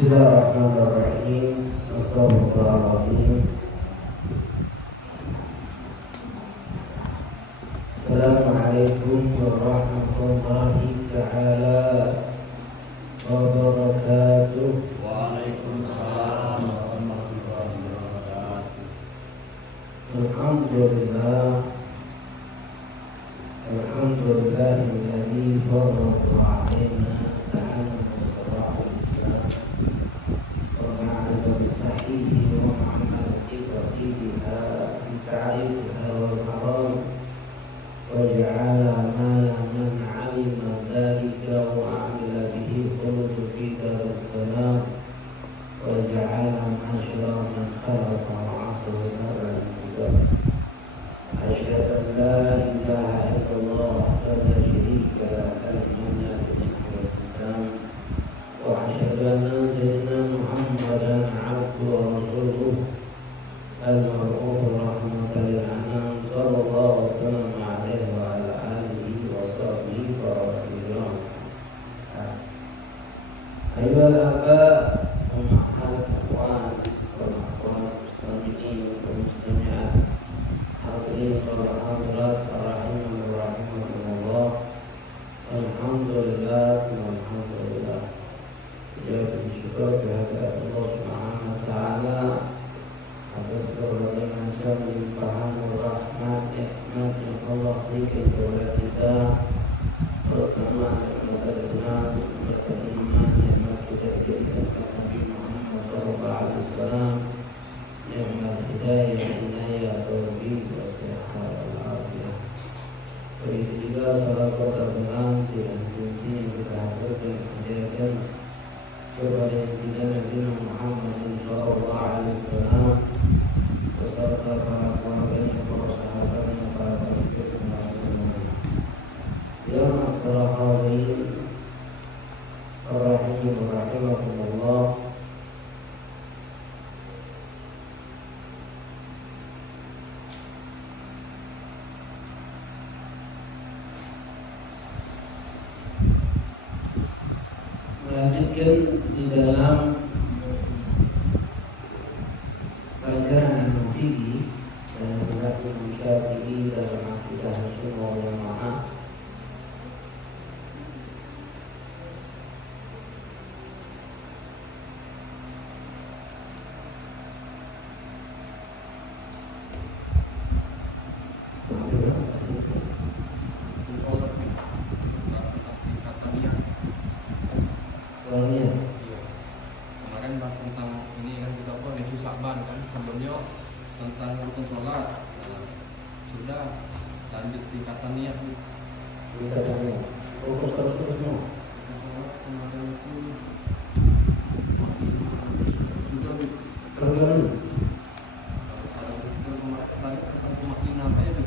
Bismillahirrahmanirrahim. Assalamualaikum warahmatullahi ta'ala wabarakatuh. Waalaikumsalam warahmatullahi wabarakatuh. Alhamdulillahilladzi farada 'alaina ta'allum sharaa'il Islam wa ma'rifati sahihi wa ma'rifati qasidiha bi ta'rifiha wal haram wa ja'ala ma man 'alima dhalika wa 'amila bihi khulud fi daris salam wa ja'ala ma syara'a man khalaqa wa 'asara أشهد أن لا إله إلا الله وحده لا شريك له المنة والإحسان وأشهد أن سيدنا محمدا عبده ورسوله المبعوث رحمة للأنام صلى الله وسلم عليه وعلى آله وصحبه وسلم. أيها الآباء والأمهات والأخوان والأخوات المستمعين والمستمعات hadirin wal hadirat rahimakumullah. Alhamdulillah walhamdulillah. Ya bersyukur kehadirat Allah Subhanahu wa taala atas berbagai macam limpahan rahmat nikmat yang Allah berikan kepada kita, terutama nikmat Islam, nikmat iman, nikmat kita diberikan Nabi Muhammad sallallahu alaihi wasallam, nikmat hidayah, inayah, taufik, wasihah, al-afiyah. Begitu juga salah-salah senang yang kita hadirkan menjadikan kepada kita Nabi Muhammad sallallahu alaihi wasallam beserta para keluarganya, para sahabatnya, para pengikutnya. Ya masyaallah hadirin rahimakumullah. Melanjutkan di dalam pelajaran Al-Mufi'i dan berlaku Syafi'i dalam akidah Sunnah wal Jamaah. Kemarin bahas tentang ini kan kita apa Nisfu Sa'ban kan, sebelumnya tentang rukun sholat. Sudah lanjut tingkatan niat. Fokus semua. Kemarin itu sudah Kembali. tentang kemakmuran itu.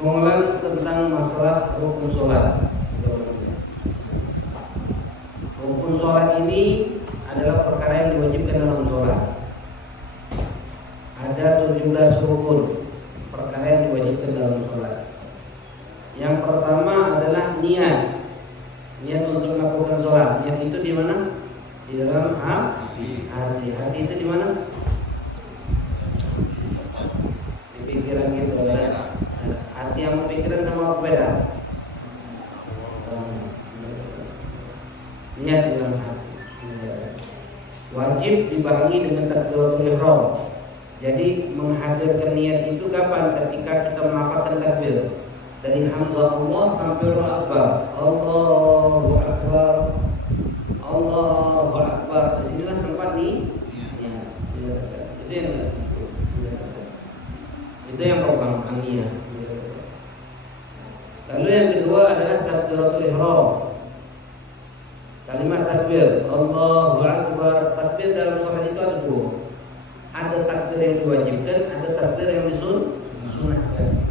Mengulang tentang masalah rukun sholat. Rukun sholat ini adalah perkara yang diwajibkan dalam sholat. Ada 17 rukun perkara yang diwajibkan dalam sholat. Yang pertama adalah niat. Niat untuk melakukan sholat. Niat itu di mana? Di dalam hati. Hati itu di mana? Di pikiran gitu ya. Hati yang pikiran sama beda. Sama. Niat di dalam hati. Wajib dibarengi dengan takbiratul ihram. Jadi menghadirkan niat itu kapan? Ketika kita melafazkan takbir. Dari hamzah Allah sampai Allahu Akbar. Allahu Akbar. Allahu Akbar. Di sinilah tempat nih. Itu yang pertama, niat. Lalu yang kedua adalah takbiratul ihram. Kalimat takbir, Allahu Akbar. Takbir dalam salat itu ada dua. Ada takbir yang diwajibkan, ada takbir yang disunahkan.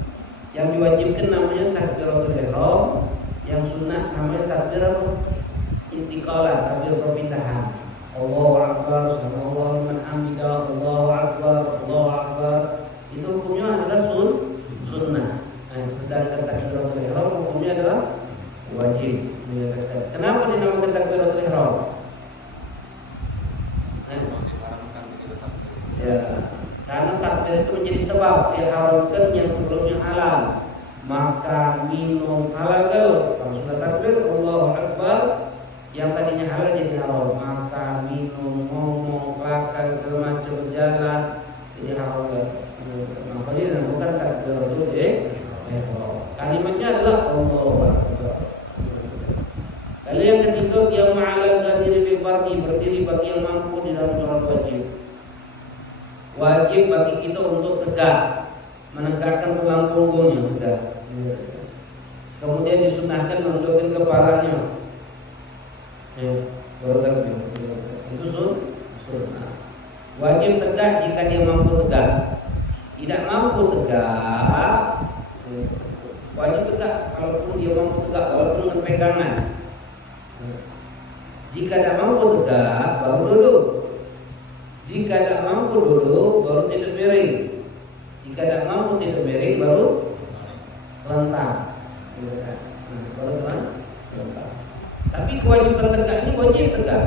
Yang diwajibkan namanya takbiratul ihram, yang sunnah namanya takbir intiqalah, takbir perpindahan. Allahu Akbar, sama Ya. Karena takbir itu menjadi sebab diharamkan yang sebelumnya halal. Makan, minum halal kalau sudah takbir Allahu Akbar, yang tadinya halal jadi haram. Makan, minum, ngomong, kelakar segala macam berjalan jadi haram. Makanya bukan takbiratul ihram. Kalimatnya adalah Allahu Akbar. Lalu yang ketiga, dia ma'alal qadiri fil fardhi, berdiri bagi yang mampu di dalam sholat wajib. Wajib bagi kita untuk tegak, menegakkan tulang punggungnya tegak. Kemudian disunahkan menundukkan kepalanya. Baru takbir. Itu sunnah. Wajib tegak jika dia mampu tegak. Tidak mampu tegak, wajib tegak kalaupun dia mampu tegak, walaupun dengan pegangan. Jika tidak mampu tegak, baru duduk. Jika tidak mampu duduk, baru tidur miring. Jika tidak mampu tidur miring, baru telentang. Baru telentang. Tapi kewajiban tegak ini wajib tegak.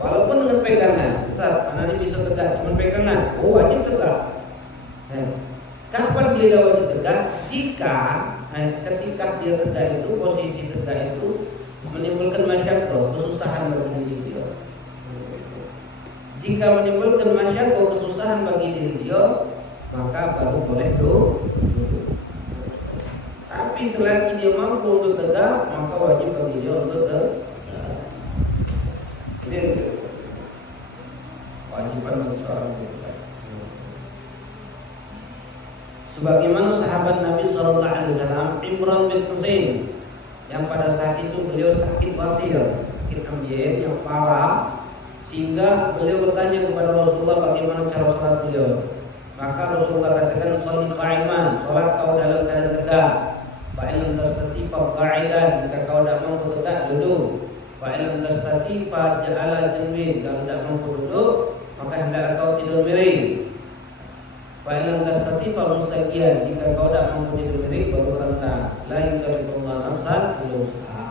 Walaupun dengan pegangan, Ustaz, anak ini bisa tegak cuma pegangan, wajib tegak. Kapan dia dah wajib tegak? Jika ketika dia tegak itu, posisi tegak itu menimbulkan masyarakat, kesusahan bagi diri dia. Jika menimbulkan masyarakat, kesusahan bagi diri dia, maka baru boleh duduk. Tapi selagi dia mampu untuk tegak, maka wajib bagi dia untuk tegak. Wajiban bagi seorang muslim. Sebagaimana sahabat Nabi SAW Imran bin Husain, yang pada saat itu beliau sakit wasir, sakit ambyien yang parah, sehingga beliau bertanya kepada Rasulullah bagaimana cara sholat beliau. Maka Rasulullah katakan, sholli qa'iman, sholat kau dalam keadaan tegak. Fa in lam tastati fa qa'idan, jika kau tidak mampu tegak, duduk. Fa in lam tastati fa ja'ala janbin, kalau tidak mampu duduk, maka hendaklah kau tidur miring. Fa in lam tastati fa mustaqiyan, jika kau tidak mampu tidur miring, baru telentang. La yukallifullahu nafsan illa wus'aha.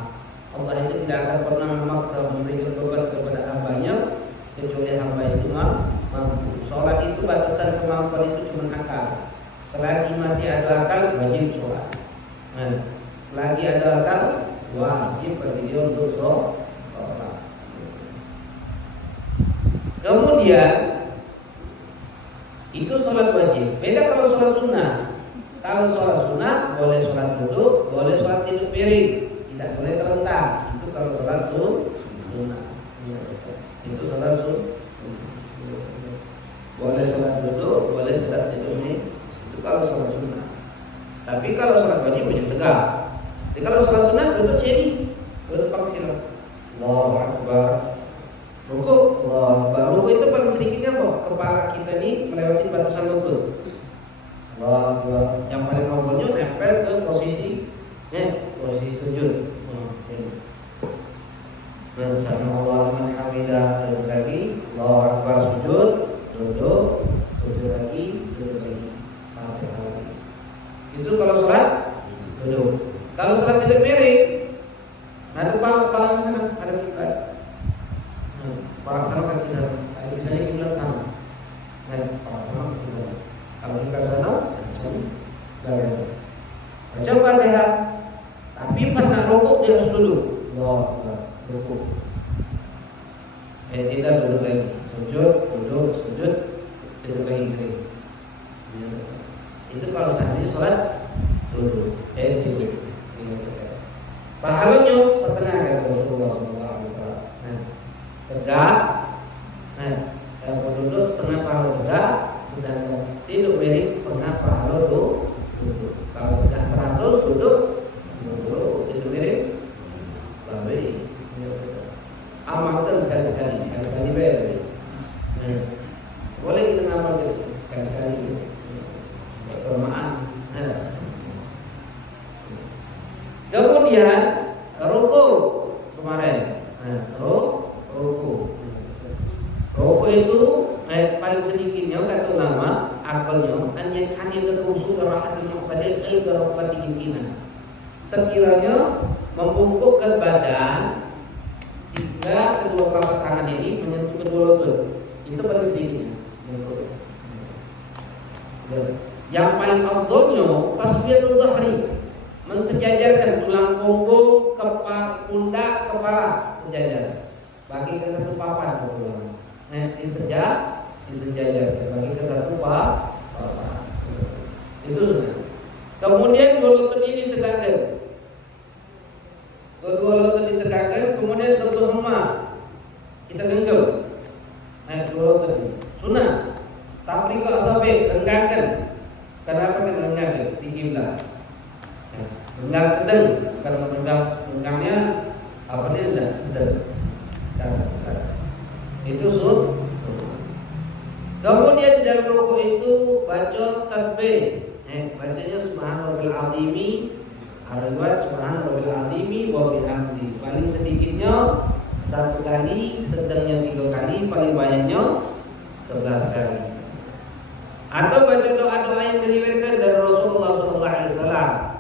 Allah itu tidak akan pernah memaksa memberikan beban kepada hambanya kecuali hamba itu mampu. Sholat itu batasan kemampuan itu cuma akal. Selagi masih ada akal, wajib sholat. Selagi ada akal, wajib bagi dia untuk sholat. Kemudian itu sholat wajib. Beda kalau sholat sunnah. Kalau sholat sunnah boleh sholat duduk, boleh sholat tidur miring, tidak boleh telentang. Itu kalau sholat sunnah. Itu sholat sunnah. Boleh sholat duduk, boleh sholat tidur miring. Itu kalau sholat sunnah. Tapi kalau sholat wajib tegak. Jadi kalau sholat sunnah duduk jadi duduk paksimal. Allahu Akbar. Ruku, Allahu Akbar. Ruku itu paling sedikitnya apa? Kepala kita ini melewati batasan lutut. Allahu Akbar. Yang paling mampulnya nempel ke posisi sujud. Sama Allah liman hamidah, duduk lagi. Allahu Akbar, sujud, duduk, sujud lagi, duduk lagi. Fatihah lagi. Itu kalau sholat duduk. Kalau sholat tidak miring, ada kepala sana, ada kiblat. Kepala sana kaki sana. Ada misalnya kiblat sana. Kepala sana kaki sana. Kalau kiblat sana, misalnya gagal. Baca Fatihah. Tapi pas nak rukuk dia harus duduk. Rukuk. Tidak duduk lagi. Sujud, duduk, sujud, duduk lagi. Itu kalau seandainya sholat duduk. Duduk. Pahalanya setengah kata Rasulullah SAW. Tegak. Kalau duduk setengah pahala tegak, sedangkan tidur miring setengah pahala duduk. Kalau tegak 100 duduk, tidur miring baik. Amalkan sekali-sekali bayar. Boleh kita ngamalkan sekali-sekali. Kelemahan. Kemudian ruku kemarin. Ruku. Ruku itu paling sedikitnya kata ulama akalnya hanya kerusul rahatul muqtadil al-garabati yumina. Sekiranya membungkukkan badan sehingga kedua telapak tangan ini menyentuh kedua lutut. Itu paling sedikitnya. Yang paling afdhalnya taswiyatul dhahri, mensejajarkan tulang punggung, pundak, kepala sejajar. Bagi ke satu papan tulang. Disejajarkan bagi ke satu papan. Itu sunnah. Kemudian dua lutut ini ditegakkan. Kedua lutut ditegakkan, kemudian lutut hema kita genggam. Dua lutut ini. Sunnah. Tafriqul asabi, renggangkan. Kenapa kita renggangkan? Di kiblat. Renggang sedang, kalau renggangnya apa dia tidak sedang. Itu sunnah. Kemudian di dalam rukuk itu baca tasbih. Bacanya subhanallahil azimi, riwayat subhanallahil azimi wa bihamdi. Paling sedikitnya 1 kali, sedangnya 3 kali, paling banyaknya 11 kali. Atau baca doa-doa yang diriwayatkan dari Rasulullah SAW.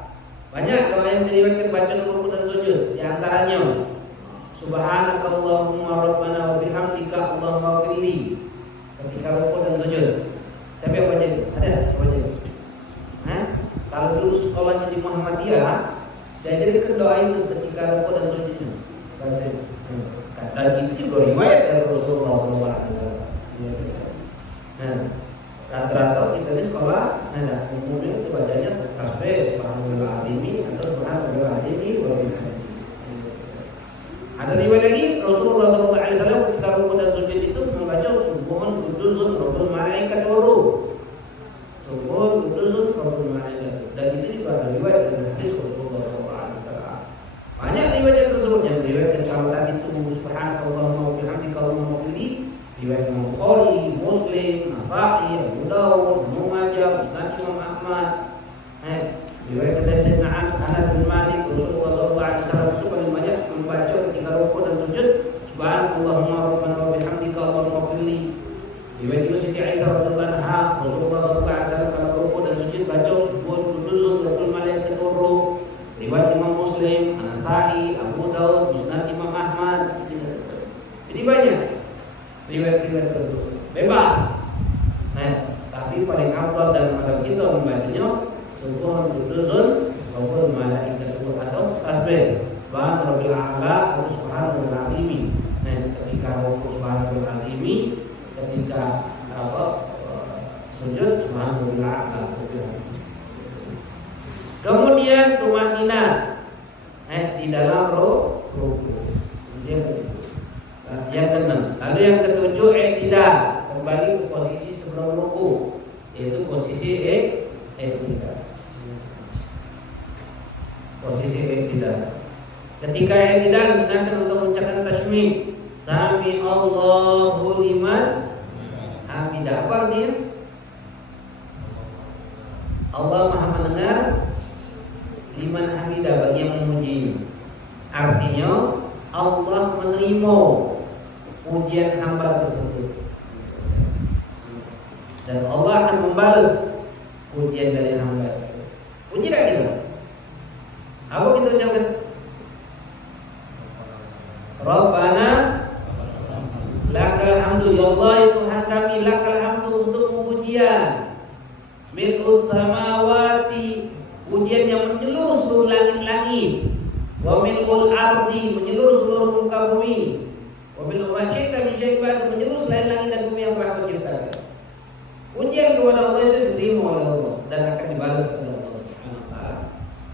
Banyak doa yang diriwayatkan baca rukuk dan sujud. Di antaranya Subhanakallahumma rabbana wa bihamdika Allahumma ighfirli ketika rukuk dan sujud. Siapa yang baca itu? Ada yang baca itu? Kalau dulu sekolahnya di Muhammadiyah, diajarkan doa itu ketika rukuk dan sujudnya. Baca itu. Dan itu juga riwayat dari Rasulullah SAW. Rata-rata kita di sekolah, umumnya itu bacanya tasbih subhanallahil azimi atau subhanallahil azimi wa bihamdihi. Ada riwayat lagi Rasulullah SAW ketika rukuk dan sujud itu membaca Subhan Qudusun Rabbul Malaikat wa Ruh. Subhan Qudusun Rabbul Malaikat. Dan itu juga ada riwayat dari hadis Rasulullah SAW. Banyak riwayat tersebut yang diriwayatkan kalau tadi itu subhanallahumma wa bihamdika Allahumma ighfirli, riwayat Imam Bukhari, Muslim, Nasa'i, Abu Dawud, Ibnu Majah, Musnad Imam Ahmad. Riwayat dari Sayyidina Anas bin Malik, Rasulullah SAW itu paling banyak membaca ketika rukuk dan sujud subhanallahumma rabbana wa bihamdika Allahumma ighfirli. Riwayat juga Siti Aisyah radhiyallahu anha, Rasulullah SAW kalau rukuk dan sujud baca subhan qudusun rabbul malaikati wa ruh. Riwayat Imam Muslim, An-Nasa'i, Abu Dawud, Musnad Imam Ahmad. Jadi banyak riwayat-riwayat tersebut. Bebas. Tapi paling afdal dan madhab kita membacanya Subhan Qudusun Rabbul Malaikati atau tasbih Subhan Rabbil A'la atau Subhanallahil Azimi. Ketika rukuk Subhanallahil Azimi, ketika sujud Subhanallahil A'la. Kemudian tumanina di dalam rukuk. Yang keenam. Lalu yang ketujuh i'tidal, kembali ke posisi sebelum rukuk, yaitu posisi i'tidal. Posisi i'tidal. Ketika i'tidal disunahkan untuk mengucapkan tasmi' Sami Allahu liman hamidah. Apa artinya? Allah Maha mendengar liman hamidah, bagi yang memuji. Artinya Allah menerima pujian hamba tersebut dan Allah akan membalas pujian dari hamba. Puji tak kita? Apa kita ucapkan? Rabbana lakal hamdu, ya Allah ya Tuhan kami, lakal hamdu untuk pujian. Mil'us samawati, pujian yang menyeluruh seluruh langit-langit. Wa mil'ul ardi, menyeluruh seluruh muka bumi. Wa mil'u ma syi'ta min syai'in ba'd, menyeluruh selain langit dan bumi yang telah Kau ciptakan. Pujian kepada Allah itu diterima oleh Allah dan akan dibalas oleh Allah Subhanahu wa taala.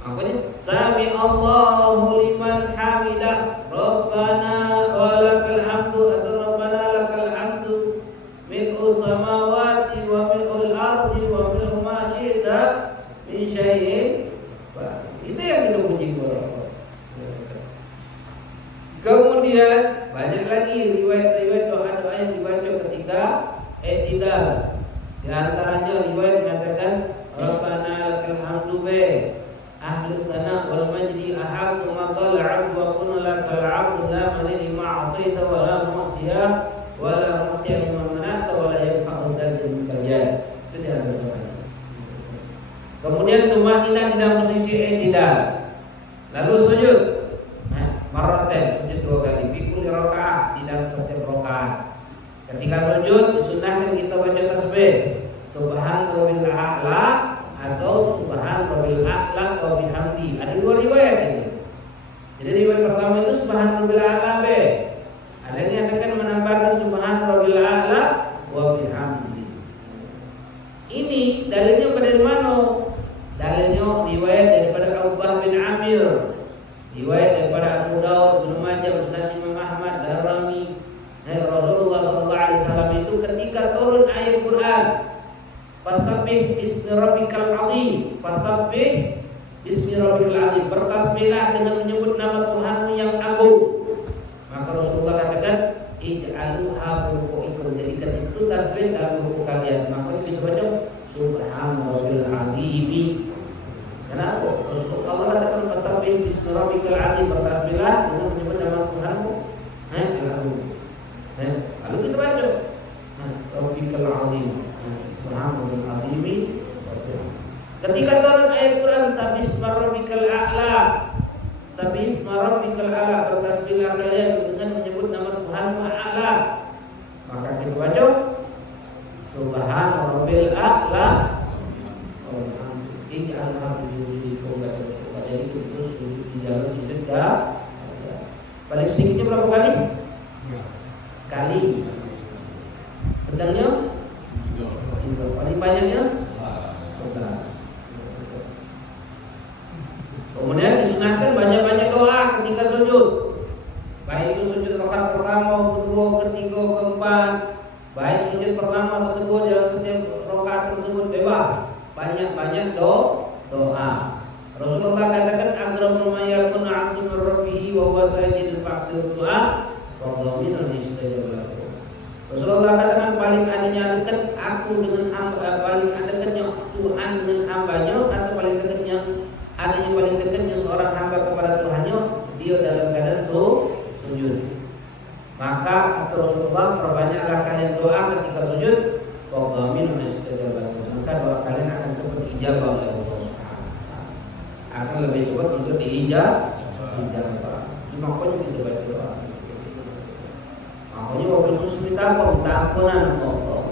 Makanya sami Allahu liman hamidah, Rabbana wa lakal hamdu, atau Rabbana lakal hamdu mil'u samawati wa mil'ul ardi wa mil'u ma syi'ta min syai'in ba'd. Itu yang kita puji kepada Allah. Kemudian banyak lagi riwayat-riwayat doa-doa yang dibaca ketika i'tidal. Di antaranya riwayat mengatakan Rabbana lakal hamdu ahlul thana wal majdi ahadu ma qala 'abdu wa kunna lakal 'abdu la mani ma a'taita wa la mu'tiya wa la mu'tiya liman mana'ta wa la yanfa'u dzal kalian. Itu di antara doa. Kemudian tumanina di dalam posisi i'tidal. Lalu sujud. Marratain, sujud 2 kali. Fi kulli rakaat, di dalam setiap rakaat. Ketika sujud disunahkan kita baca be. Subhan rabbil a'la atau subhan rabbil a'la wa bihamdi. Ada dua riwayat ini. Jadi riwayat pertama itu subhan rabbil a'la be. Ada yang akan menambahkan subhan rabbil a'la wa bihamdi. Ini dalilnya dari mana? Dalilnya riwayat daripada Uqbah bin Amir, riwayat daripada Abu Daud, Ibnu Majah, Musnad Imam Ahmad, Darimi. Rasulullah SAW itu ketika turun ayat Quran, fasabbih bismi rabbikal azim, fasabbih bismi rabbikal azim, bertasbihlah dengan menyebut nama Tuhanmu yang agung. Maka Rasulullah katakan, ij'aluha ruku'ikum, jadikan itu tasbih dalam ruku kalian. Maka kita baca subhanallahil azim. Kenapa? Rasulullah Allah katakan fasabbih bismi rabbikal azim, bertasbihlah dengan menyebut nama Tuhanmu al-agung. Lalu kita baca rabbikal azim, subhanallahil azim. Ketika turun ayat Quran sabisma rabbikal a'la, sabisma rabbikal a'la, bertasbihlah kalian dengan menyebut nama Tuhanmu a'la. Maka kita baca subhanallah a'la. Jadi itu sujud di dalam sujud paling sedikitnya berapa kali? Sekali. Sedangnya paling banyaknya 11. Kemudian disunahkan banyak-banyak doa ketika sujud. Baik itu sujud rakaat pertama, kedua, ketiga, keempat. Baik sujud pertama atau kedua dalam setiap rakaat tersebut bebas. Banyak-banyak doa. Rasulullah katakan agramul mayakun 'abdun min rabbih wa huwa sajidun fa'til du'a wa dhaminun istajab lahu. Rasulullah katakan paling adanya dekat aku dengan hamba, paling dekatnya Tuhan dengan hambanya, atau paling dekatnya adanya paling dekatnya seorang hamba kepada Tuhannya, dia dalam keadaan sujud. Maka Rasulullah perbanyaklah kalian doa ketika sujud, wa dhaminun istajab lahu. Maka doa kalian akan cepat dijabah oleh Allah. Akan lebih cepat untuk diijabah. Makanya kita baca doa. Makanya wabil khusus minta ampunan Allah.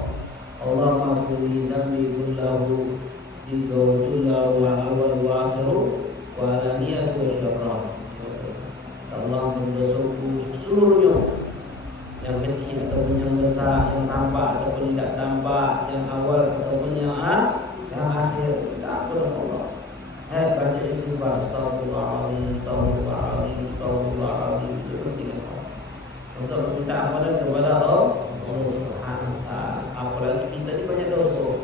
Allah maghfirli dzambi kullahu idhullahu wa awal wa akhiru wa alaniyatu wa syarrah. Allah mendosaku seluruhnya, yang kecil ataupun yang besar, yang tampak ataupun tidak tampak, yang awal ataupun yang akhir. Kita ampun Allah. Baca istighfar, astagfirullahaladzim, astagfirullahaladzim, astagfirullahaladzim. Itu penting untuk meminta ampunan kepada Allah Subhanahu wa ta'ala. Apalagi kita ini banyak dosa.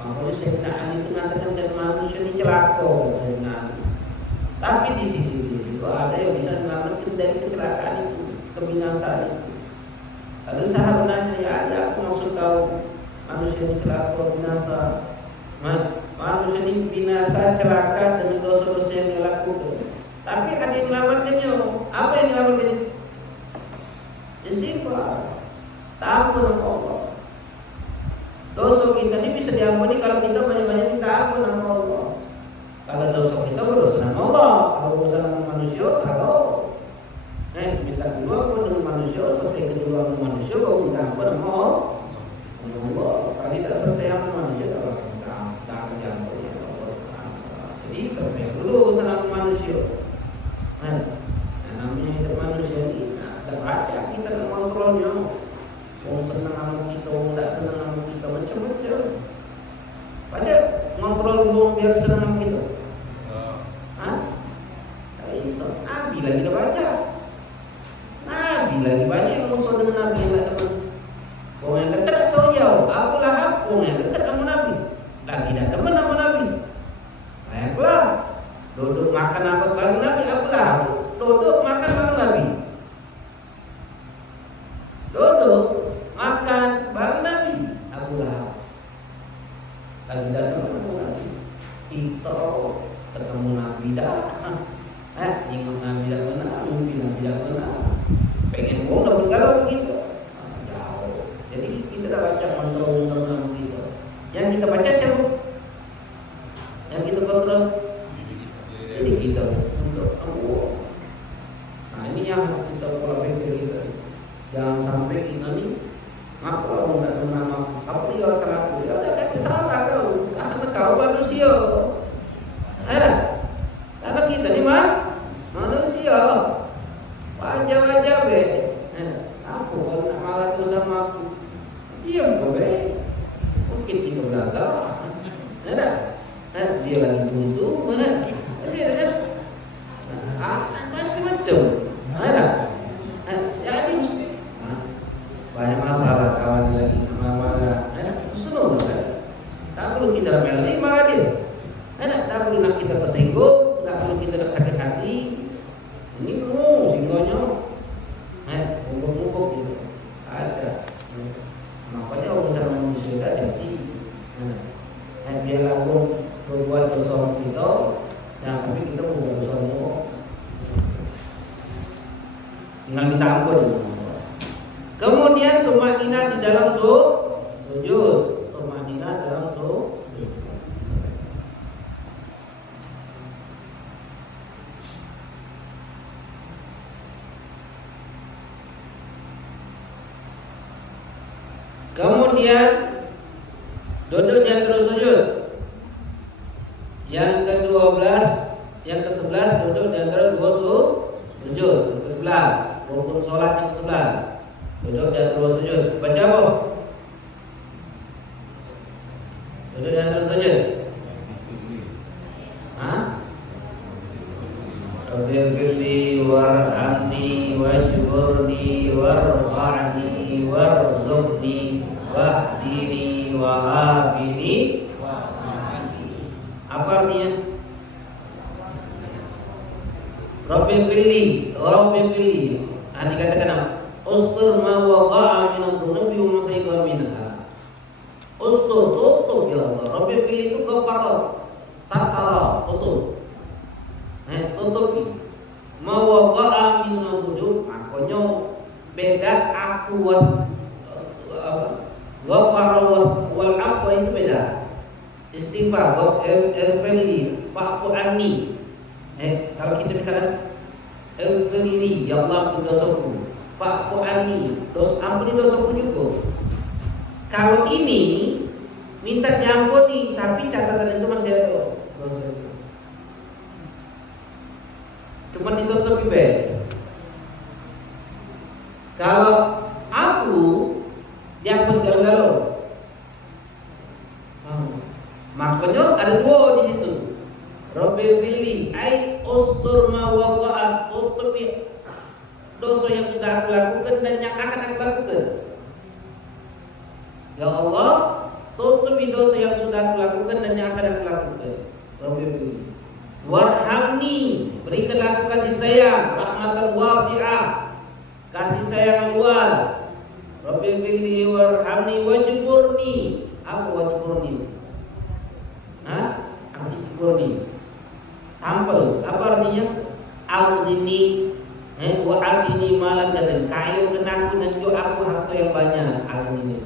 Makanya Sayyidina Ali itu mengatakan dan manusia ini celaka, Sayyidina Ali. Tapi di sisi diri itu ada yang bisa menyelamatkan dari kecelakaan itu, kebinasaan itu. Lalu sahabat nanya, ya ada aku maksud kau manusia ini celaka, binasa. Manusia ini binasa, celaka dengan dosa-dosa yang dia lakukan. Tapi ada yang menyelamatkannya. Apa yang menyelamatkannya? Istighfar, tampun Allah. Dosa kita ini bisa diampuni kalau kita banyak-banyak minta ampun sama Allah. Kalau dosa kita berdosa sama Allah, kalau dosa sama manusia salah. Minta dua pun dengan manusia, selesai kedua dengan manusia, baru minta ampun sama Allah. Kalau tidak selesai sama manusia, tak akan diampuni. Jadi selesai dulu urusan sama manusia. Namanya hidup manusia ini ada baca kita nak kontrolnya. Orang senang sama kita, orang tak senang sama kita, macam-macam. Baca kontrol orang biar senang sama kita. Nabi lagi dah baca. Nabi lagi banyak yang musuh dengan Nabi yang tak teman. Orang yang dekat atau jauh, Abu Lahab orang yang dekat sama Nabi, lagi dah teman sama Nabi. Baiklah, duduk makan apa bareng Nabi, Abu Lahab duduk makan bareng Nabi. Duduk makan bareng Nabi, Abu Lahab lagi dah teman sama Nabi. Kita ketemu Nabi dah. Ingat Nabi dah benar, mimpi Nabi dah benar. Pengen mau dah bergalau begitu. Jauh. Jadi kita dah baca kontrol undang-undang begitu. Yang kita baca siapa? Yang kita kontrol jadi kita untuk Allah. Nah ini yang harus kita pola pikir kita. Jangan sampai kita ni ngaku orang tak pernah apa dia salah aku? Ya udah kan salah kau. Karena kau manusia. Karena kita ni manusia. Wajah-wajah be. Aku kalau nak marah tu sama aku, diam kau be. Mungkin kita belaga. Dia lagi buntu, mana? Dia kan? Macam-macam. Jadi banyak masalah kawan lagi marah. Senang kan? Tak perlu kita menerima dia. Tak perlu nak kita tersinggung, tak perlu kita nak sakit hati. Ini singgahnya, mumpuk gitu aja. Makanya urusan manusia jadi, biarlah orang berbuat dosa kita, jangan sampai kita berbuat dosa orang. Tinggal minta ampun. Kemudian tumanina di dalam sujud. Tumanina dalam sujud. Kemudian duduk di antara sujud. Yang ke-12, yang ke-11 duduk di antara dua sujud. Yang ke-11, rukun salat yang ke-11. Duduk di antara dua sujud. Baca apa? Duduk di antara sujud. Rabbighfirli warhamni wajburni warfa'ni warzuqni wahdini wa'afini. Apa artinya? Rabbighfirli. Dikatakan apa? Ustur ma waqa'a min adh-dhunubi wa ma sayqa minha. Ustur, tutup ya Allah. Rabbighfirli itu ghafarat, satara, tutup. Tutupi. Ma waqa'a min adh-dhunubi, makanya beda aku was ghafara wal afwa itu beda. Istighfar, irfirli, fa'fu anni. Kalau kita mintakan irfirli, ya Allah ampuni dosaku. Fa'fu anni, ampuni dosaku juga. Kalau ini minta diampuni, tapi catatan itu masih ada dosa itu. Cuma ditutupi be. Kalau aku dihapus galau-galau. Makanya ada dua di situ. Rabbighfirli ai ustur ma waqa'a, tutupi dosa yang sudah aku lakukan dan yang akan aku lakukan. Ya Allah, tutupi dosa yang sudah aku lakukan dan yang akan aku lakukan. Rabbighfirli warhamni, berikanlah aku kasih sayang, rahmatan wasi'ah, kasih sayang yang luas. Rabbighfirli warhamni wajburni. Apa wajburni? Arti jburni. Tampil. Apa artinya? Ardini wa atini malakatan. Kayu kenaku dan juga aku harta yang banyak. Ardini.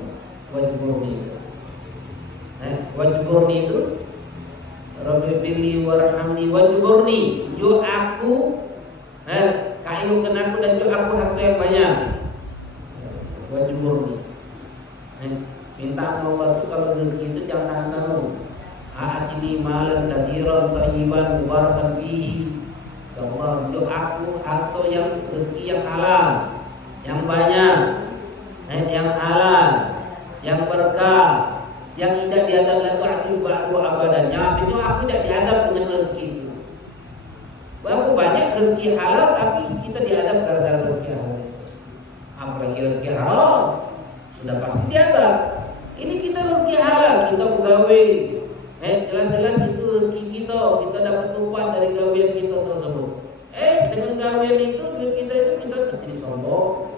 Wajburni. Wajburni itu Rabbighfirli warhamni wajburni. Jo aku kayu kenaku dan juga aku harta yang banyak. Wajburni. Minta Allah itu kalau rezeki itu jangan tanggung. A'atini malan katsiran thayyiban mubarakan fihi. Ya Allah, untuk aku harta yang rezeki yang halal, yang banyak, yang halal, yang berkah, yang tidak diadab lagi aku ba'du abadannya. Besok aku tidak diadab dengan rezeki itu. Berapa banyak rezeki halal tapi kita diadab gara-gara rezeki halal. Apalagi rezeki haram sudah pasti diadab. Ini kita rezeki halal, kita pegawai. Jelas-jelas itu rezeki kita dapat upah dari gawean kita tersebut. Dengan gawean itu duit kita itu kita jadi sombong,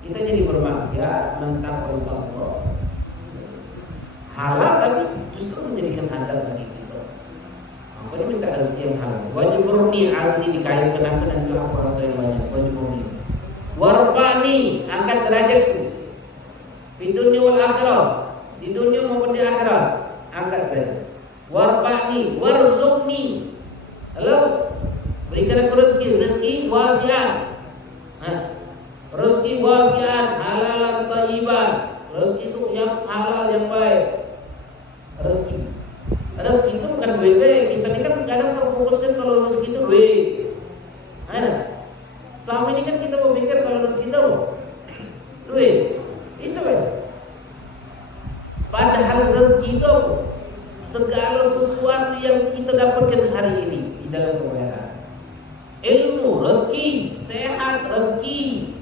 kita jadi bermaksiat, menentang perintah Allah. Halal tapi justru menjadikan adab bagi kita. Makanya minta rezeki yang halal. Wajburni, adli dikait kenapa dan juga apa yang banyak. Wajburni, warfa'ni, angkat derajatku. Di dunia wal akhirah, di dunia maupun di akhirat. Angkat derajat. Warfa'ni warzuqni. Lalu berikan aku rezeki wasi'an. Rezeki wasi'an, halalan thayyiban. Rezeki itu yang halal yang baik. Rezeki. Rezeki itu bukan duit. Kita ini kan kadang terfokuskan kalau rezeki itu duit. Selama ini kan kita berpikir kalau rezeki itu duit. Itu kan. Padahal rezeki itu segala sesuatu yang kita dapatkan hari ini di dalam kebenaran. Ilmu, rezeki, sehat, rezeki,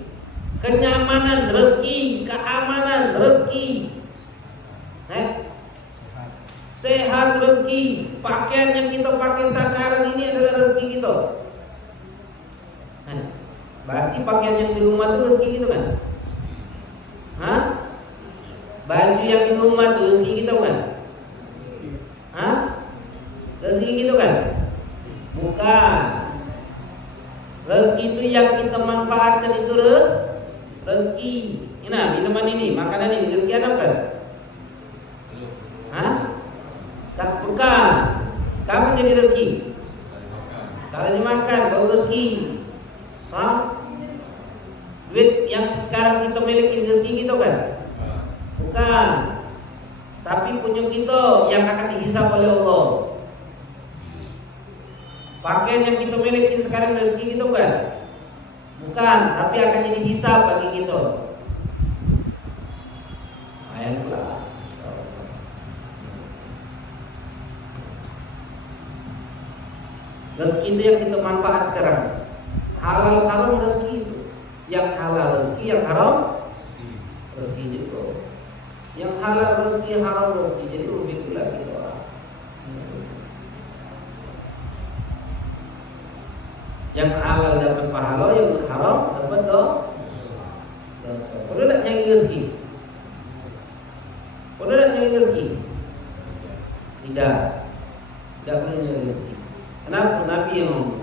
kenyamanan, rezeki, keamanan, rezeki, sehat, rezeki, pakaian yang kita pakai sekarang ini adalah rezeki kita. Berarti pakaian yang di rumah itu rezeki kita kan? Baju yang di rumah itu rezeki kita kan? Rezeki kita kan? Bukan. Rezeki itu yang kita manfaatkan itu rezeki. Nah, minuman ini, makanan ini rezeki apa kan? Bukan. Kamu jadi rezeki. Kalau dimakan baru rezeki. Duit yang sekarang kita miliki rezeki kita kan? Bukan. Tapi punya kita yang akan dihisab oleh Allah. Pakaian yang kita miliki sekarang rezeki kita kan? Bukan, tapi akan jadi hisab bagi kita. Ayat pula. Rezeki itu yang kita manfaat sekarang. Halal haram rezeki itu. Yang halal rezeki, yang haram rezeki juga. Yang halal rezeki, haram rezeki. Jadi begitu lagi orang. Yang halal dapat pahala, yang haram dapat dosa. Perlu tak nyari rezeki? Perlu tak nyari rezeki? Tidak perlu nyari rezeki. Kenapa? Nabi yang ngomong,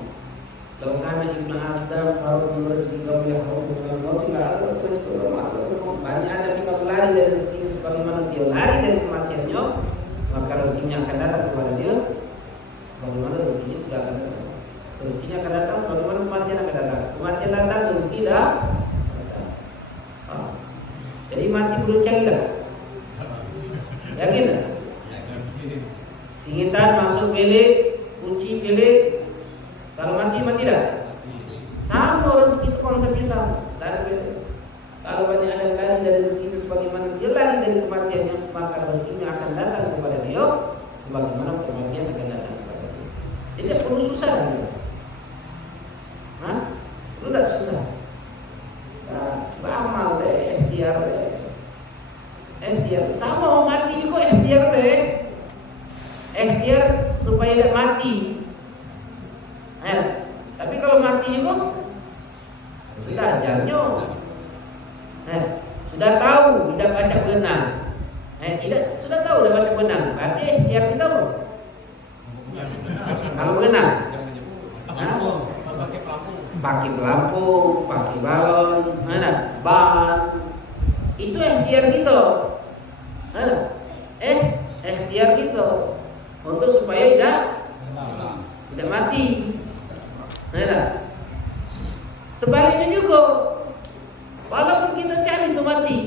"Lau kana ibnu Adam harus rezeki qabla haram maut la ada rezeki orang." Banyak ada kalau lari dari rezeki sebagaimana dia lari dari kematiannya, maka rezekinya akan datang kepada dia. Bagaimana rezekinya tidak akan datang. Rezekinya akan datang bagaimana kematian akan datang. Kematian datang, rezeki dah datang. Jadi mati belum cari dah. Yakin tak? Singitan masuk bilik, kunci bilik. Kalau mati dah. Sama rezeki itu konsepnya sama. Kalau banyak ada lari dari rezeki itu sebagaimana dia lari dari kematiannya, maka rezekinya akan datang kepada dia sebagaimana kematian akan datang kepada dia. Jadi tidak perlu susah lagi. Lu tak susah. Beramal deh, ikhtiar deh. Ikhtiar sama mau mati juga ikhtiar deh. Ikhtiar supaya tidak mati. Tapi kalau mati juga sudah ajalnya. Sudah tahu tidak baca benar. Sudah tahu tidak baca benar. Berarti ikhtiar kita apa? Kalau benar. Pakai pelampung, pakai balon, ban. Itu ikhtiar kita. Ikhtiar kita untuk supaya tidak mati. Sebaliknya juga, walaupun kita cari itu mati,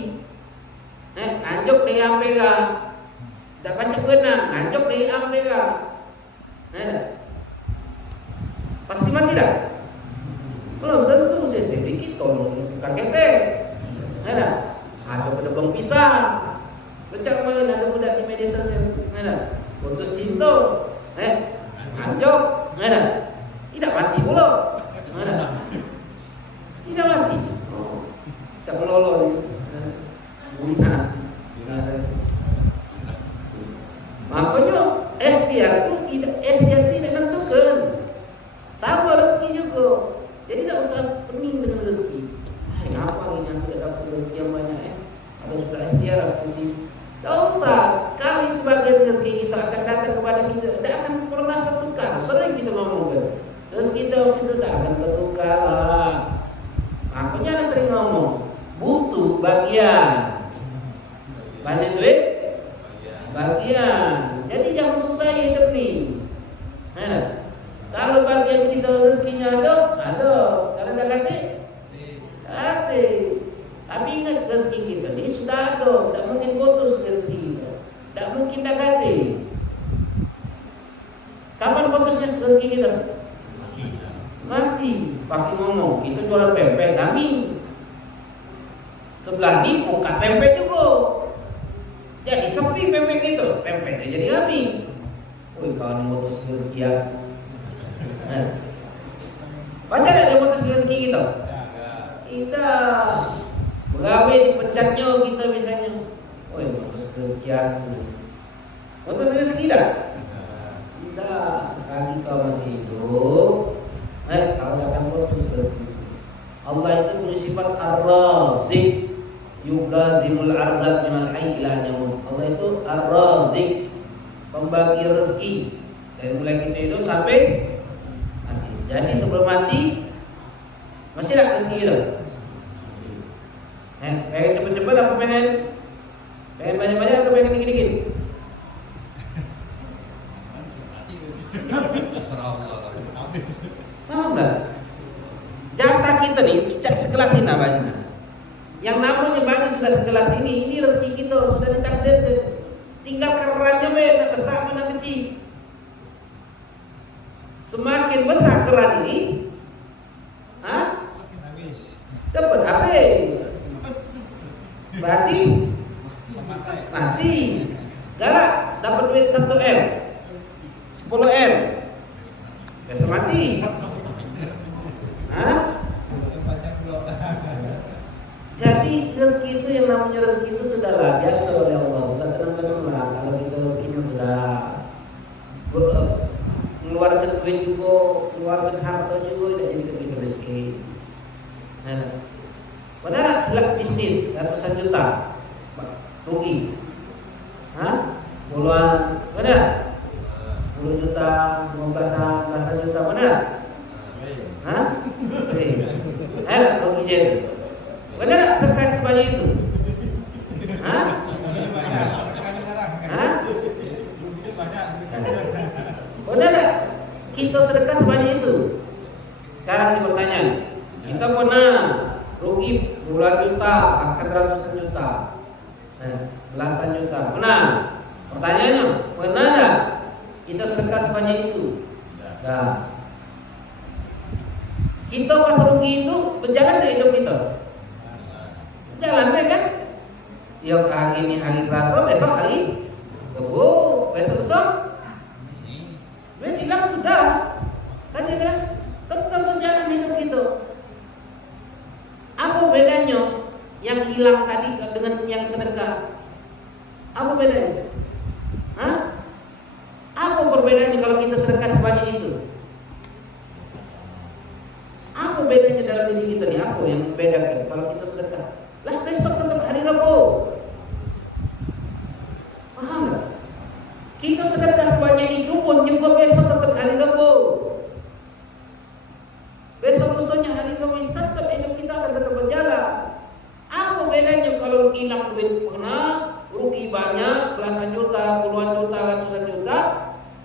anjok dari Ampera, tidak baca benar, anjok dari Ampera, pasti mati dah. Belum tentu sedikit tolong itu kakek ada pedebang pisang, becak main ada budak di media sosial, putus cinta, anjok, tidak mati pula, tidak mati, cak melolo, makanya ikhtiar tidak menentukan, sama rezeki juga. Jadi tidak usah pening dengan rezeki. Kenapa ini aku tidak dapat rezeki yang banyak? Ada sudah ikhtiar aku sih. Tidak usah. Kalau itu bagian rezeki kita akan datang kepada kita, tidak akan pernah tertukar. Sering kita ngomongkan rezeki kita tidak akan tertukar. Makanya ada sering ngomong butuh bagian. Banyak duit bagian. Jadi jangan susah hidup nih. Kalau bagian kita rezekinya ada. Kalau tak ada. Tapi Tapi ingat rezeki kita ni sudah ada, tak mungkin putus rezeki kita. Tak mungkin dah ganti. Kapan putusnya rezeki kita? Mati. Pakai ngomong, kita jualan pempek kami. Sebelah ni buka pempek juga. Jadi sepi pempek itu, pempek dia jadi kami. Oi, kawan putus rezeki ya. Baca tak dia putus rezeki kita? Tidak. Pegawai dipecatnya kita misalnya. Oi, putus rezeki aku. Putus rezeki dah? Tidak. Lagi kau masih hidup, kau akan putus rezeki. Allah itu punya sifat ar-razik, yugazimul arzak minal hayy ila nyamut. Allah itu ar-razik, pembagi rezeki dari mulai kita hidup sampai mati. Jadi sebelum mati masih ada rezeki kita. Pengen cepet-cepet apa pengen banyak-banyak atau pengen dikit-dikit? Paham tak? Jatah kita nih sekelas ini namanya. Yang namanya bagi sudah sekelas ini rezeki kita sudah ditakdirkan. Tinggal kerannya nak besar mana kecil. Semakin besar keran ini, dapat habis. Berarti mati. Galak dapat duit 1M, 10M, biasa mati. Jadi rezeki itu yang namanya rezeki itu sudahlah diatur oleh Allah. Sudah tenang-tenanglah. Kalau kita rezekinya sudah mengeluarkan duit juga, mengeluarkan harta juga, tidak jadi kita rezeki. Padahal hilap bisnis ratusan juta rugi. Puluhan, benar? 10 juta, 15 juta, benar? Rugi jadi. Benar tak sedekah sebanyak itu? Benar tak kita sedekah sebanyak itu? Sekarang ini pertanyaan, kita pernah rugi puluhan juta, bahkan ratusan juta, belasan juta, pernah? Pertanyaannya, pernah tak kita sedekah sebanyak itu? Nah, kita pas rugi itu berjalan ke hidup kita? Jalan kan? Ya hari ini hari Selasa, besok hari Rabu, besok duit hilang sudah. Kan ya, tetap berjalan hidup kita. Apa bedanya yang hilang tadi dengan yang sedekah? Apa bedanya? Apa perbedaannya kalau kita sedekah sebanyak itu? Apa bedanya dalam diri kita nih? Apa yang membedakan kalau kita sedekah? Lah besok tetap hari Rabu. Paham tak? Kita sedekah sebanyak itu pun juga besok tetap hari Rabu. Besok besoknya hari Kamis tetap hidup kita akan tetap berjalan. Apa bedanya kalau hilang duit pernah, rugi banyak, belasan juta, puluhan juta, ratusan juta,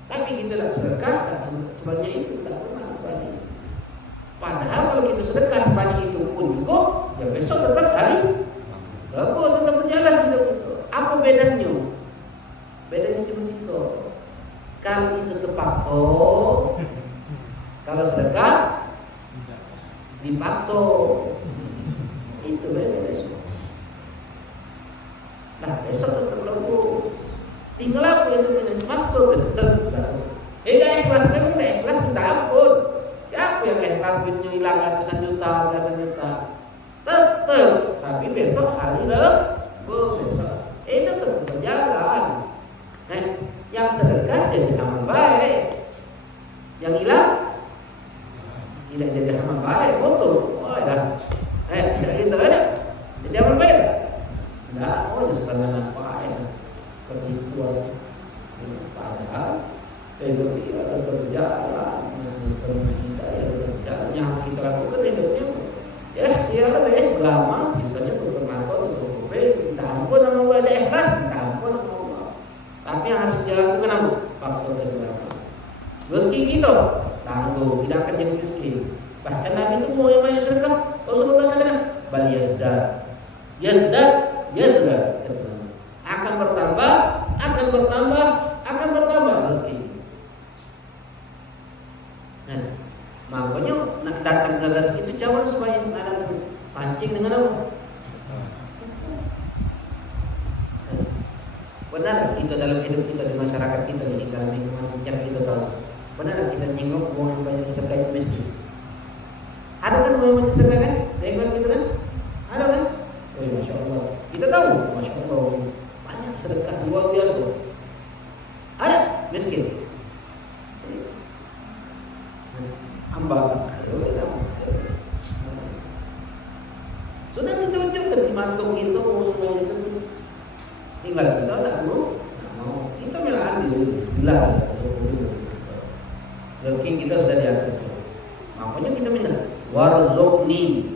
tapi kita tak sedekah tak sebanyak itu, tak pernah sebanyak itu. Padahal kalau kita sedekah sebanyak itu pun juga, ya besok tetap hari Rabu tetap berjalan hidup itu. Apa bedanya? Bedanya cuma situ. Kalau itu terpaksa, kalau sedekah dipaksa, itu bedanya. Nah besok tetap Rabu. Tinggal apa yang kita maksud? Dah ikhlas, memang dah ikhlas minta ampun. Siapa yang ikhlas duitnya hilang ratusan juta, belasan juta? Tetap, tapi besok hari Rabu besok. Tetap berjalan. Yang sedekah jadi amal baik. Yang hilang tidak jadi amal baik. Betul. Dah. Kita ada. Jadi amal baik. Dah. Nyesal apa ya? Penipuan. Padahal hidup kita tetap berjalan. Nyesal hidayah tetap berjalan. Yang harus kita lakukan hidupnya. Dia lebih lama, sisanya tutup mata, tutup kuping, minta ampun sama Allah, ada ikhlas, minta ampun sama Allah. Tapi yang harus dilakukan apa? Paksa dan berapa. Rezeki kita tangguh, tidak akan jadi miskin. Bahkan Nabi itu mau yang banyak sedekah. Rasulullah katakan, bal yazdad. Yazdad, yazdad. Akan bertambah, akan bertambah, akan bertambah rezeki. Nah, makanya nak datang ke rezeki itu cara supaya ada pancing dengan apa? Benar kita dalam hidup kita di masyarakat kita di dalam lingkungan yang kita tahu. Benar kita nyinggung uang yang banyak sedekah itu miskin. Ada kan uang yang banyak sedekah kan? Lingkungan kita kan? Ada kan? Oh ya, Masya Allah. Kita tahu, Masya Allah, banyak sedekah luar biasa. Ada miskin. Hamba, ayo. Sudah ditunjukkan di mantung itu, tinggal kita tak mau. Kita memang ambil bismillah. Rezeki kita sudah diatur. Makanya kita minta warzuqni.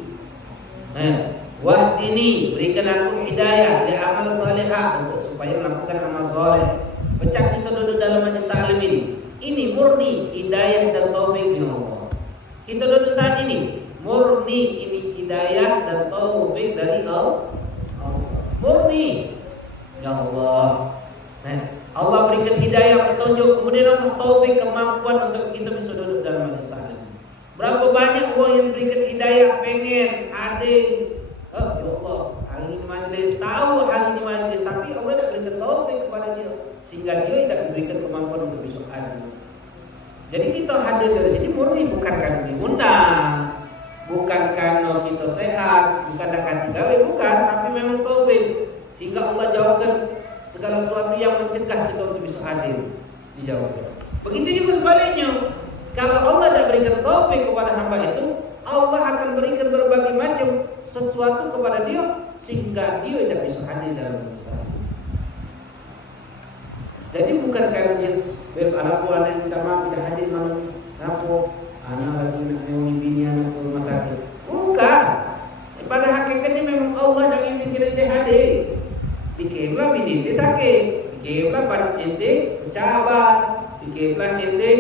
Wahdini, berikan aku hidayah di amal salihah untuk supaya melakukan amal saleh. Pecah kita duduk dalam majlis taklim ini. Ini murni hidayah dan taufik min Allah. Kita duduk saat ini murni ini hidayah dan taufik dari Allah. Murni. Ya Allah. Allah berikan hidayah, petunjuk, kemudian Allah taufik, kemampuan untuk kita bisa duduk dalam majlis taklim. Berapa banyak orang yang berikan hidayah, pengen hadir. Ya Allah, hari ini majlis, tahu hari ini majlis, tapi Allah tidak berikan taufik kepada dia, sehingga dia tidak diberikan kemampuan untuk besok hadir. Jadi kita hadir dari sini murni bukan karena diundang, bukan karena kita sehat, bukan karena gawe, bukan, tapi memang taufik, sehingga Allah jawabkan segala sesuatu yang mencegah kita untuk bisa hadir, dijawabkan. Begitu juga sebaliknya, kalau Allah tidak berikan taufik kepada hamba itu, Allah akan berikan berbagai macam sesuatu kepada dia sehingga dia tidak bisa hadir dalam Islam. Jadi bukan karena dia anak yang minta maaf tidak hadir malam apa anak lagi nak menemui bini anak ke rumah sakit. Bukan. Pada hakikatnya memang Allah yang ingin kita hadir. Dikirlah bini dia sakit, dikirlah badan ente bercabar, dikirlah ente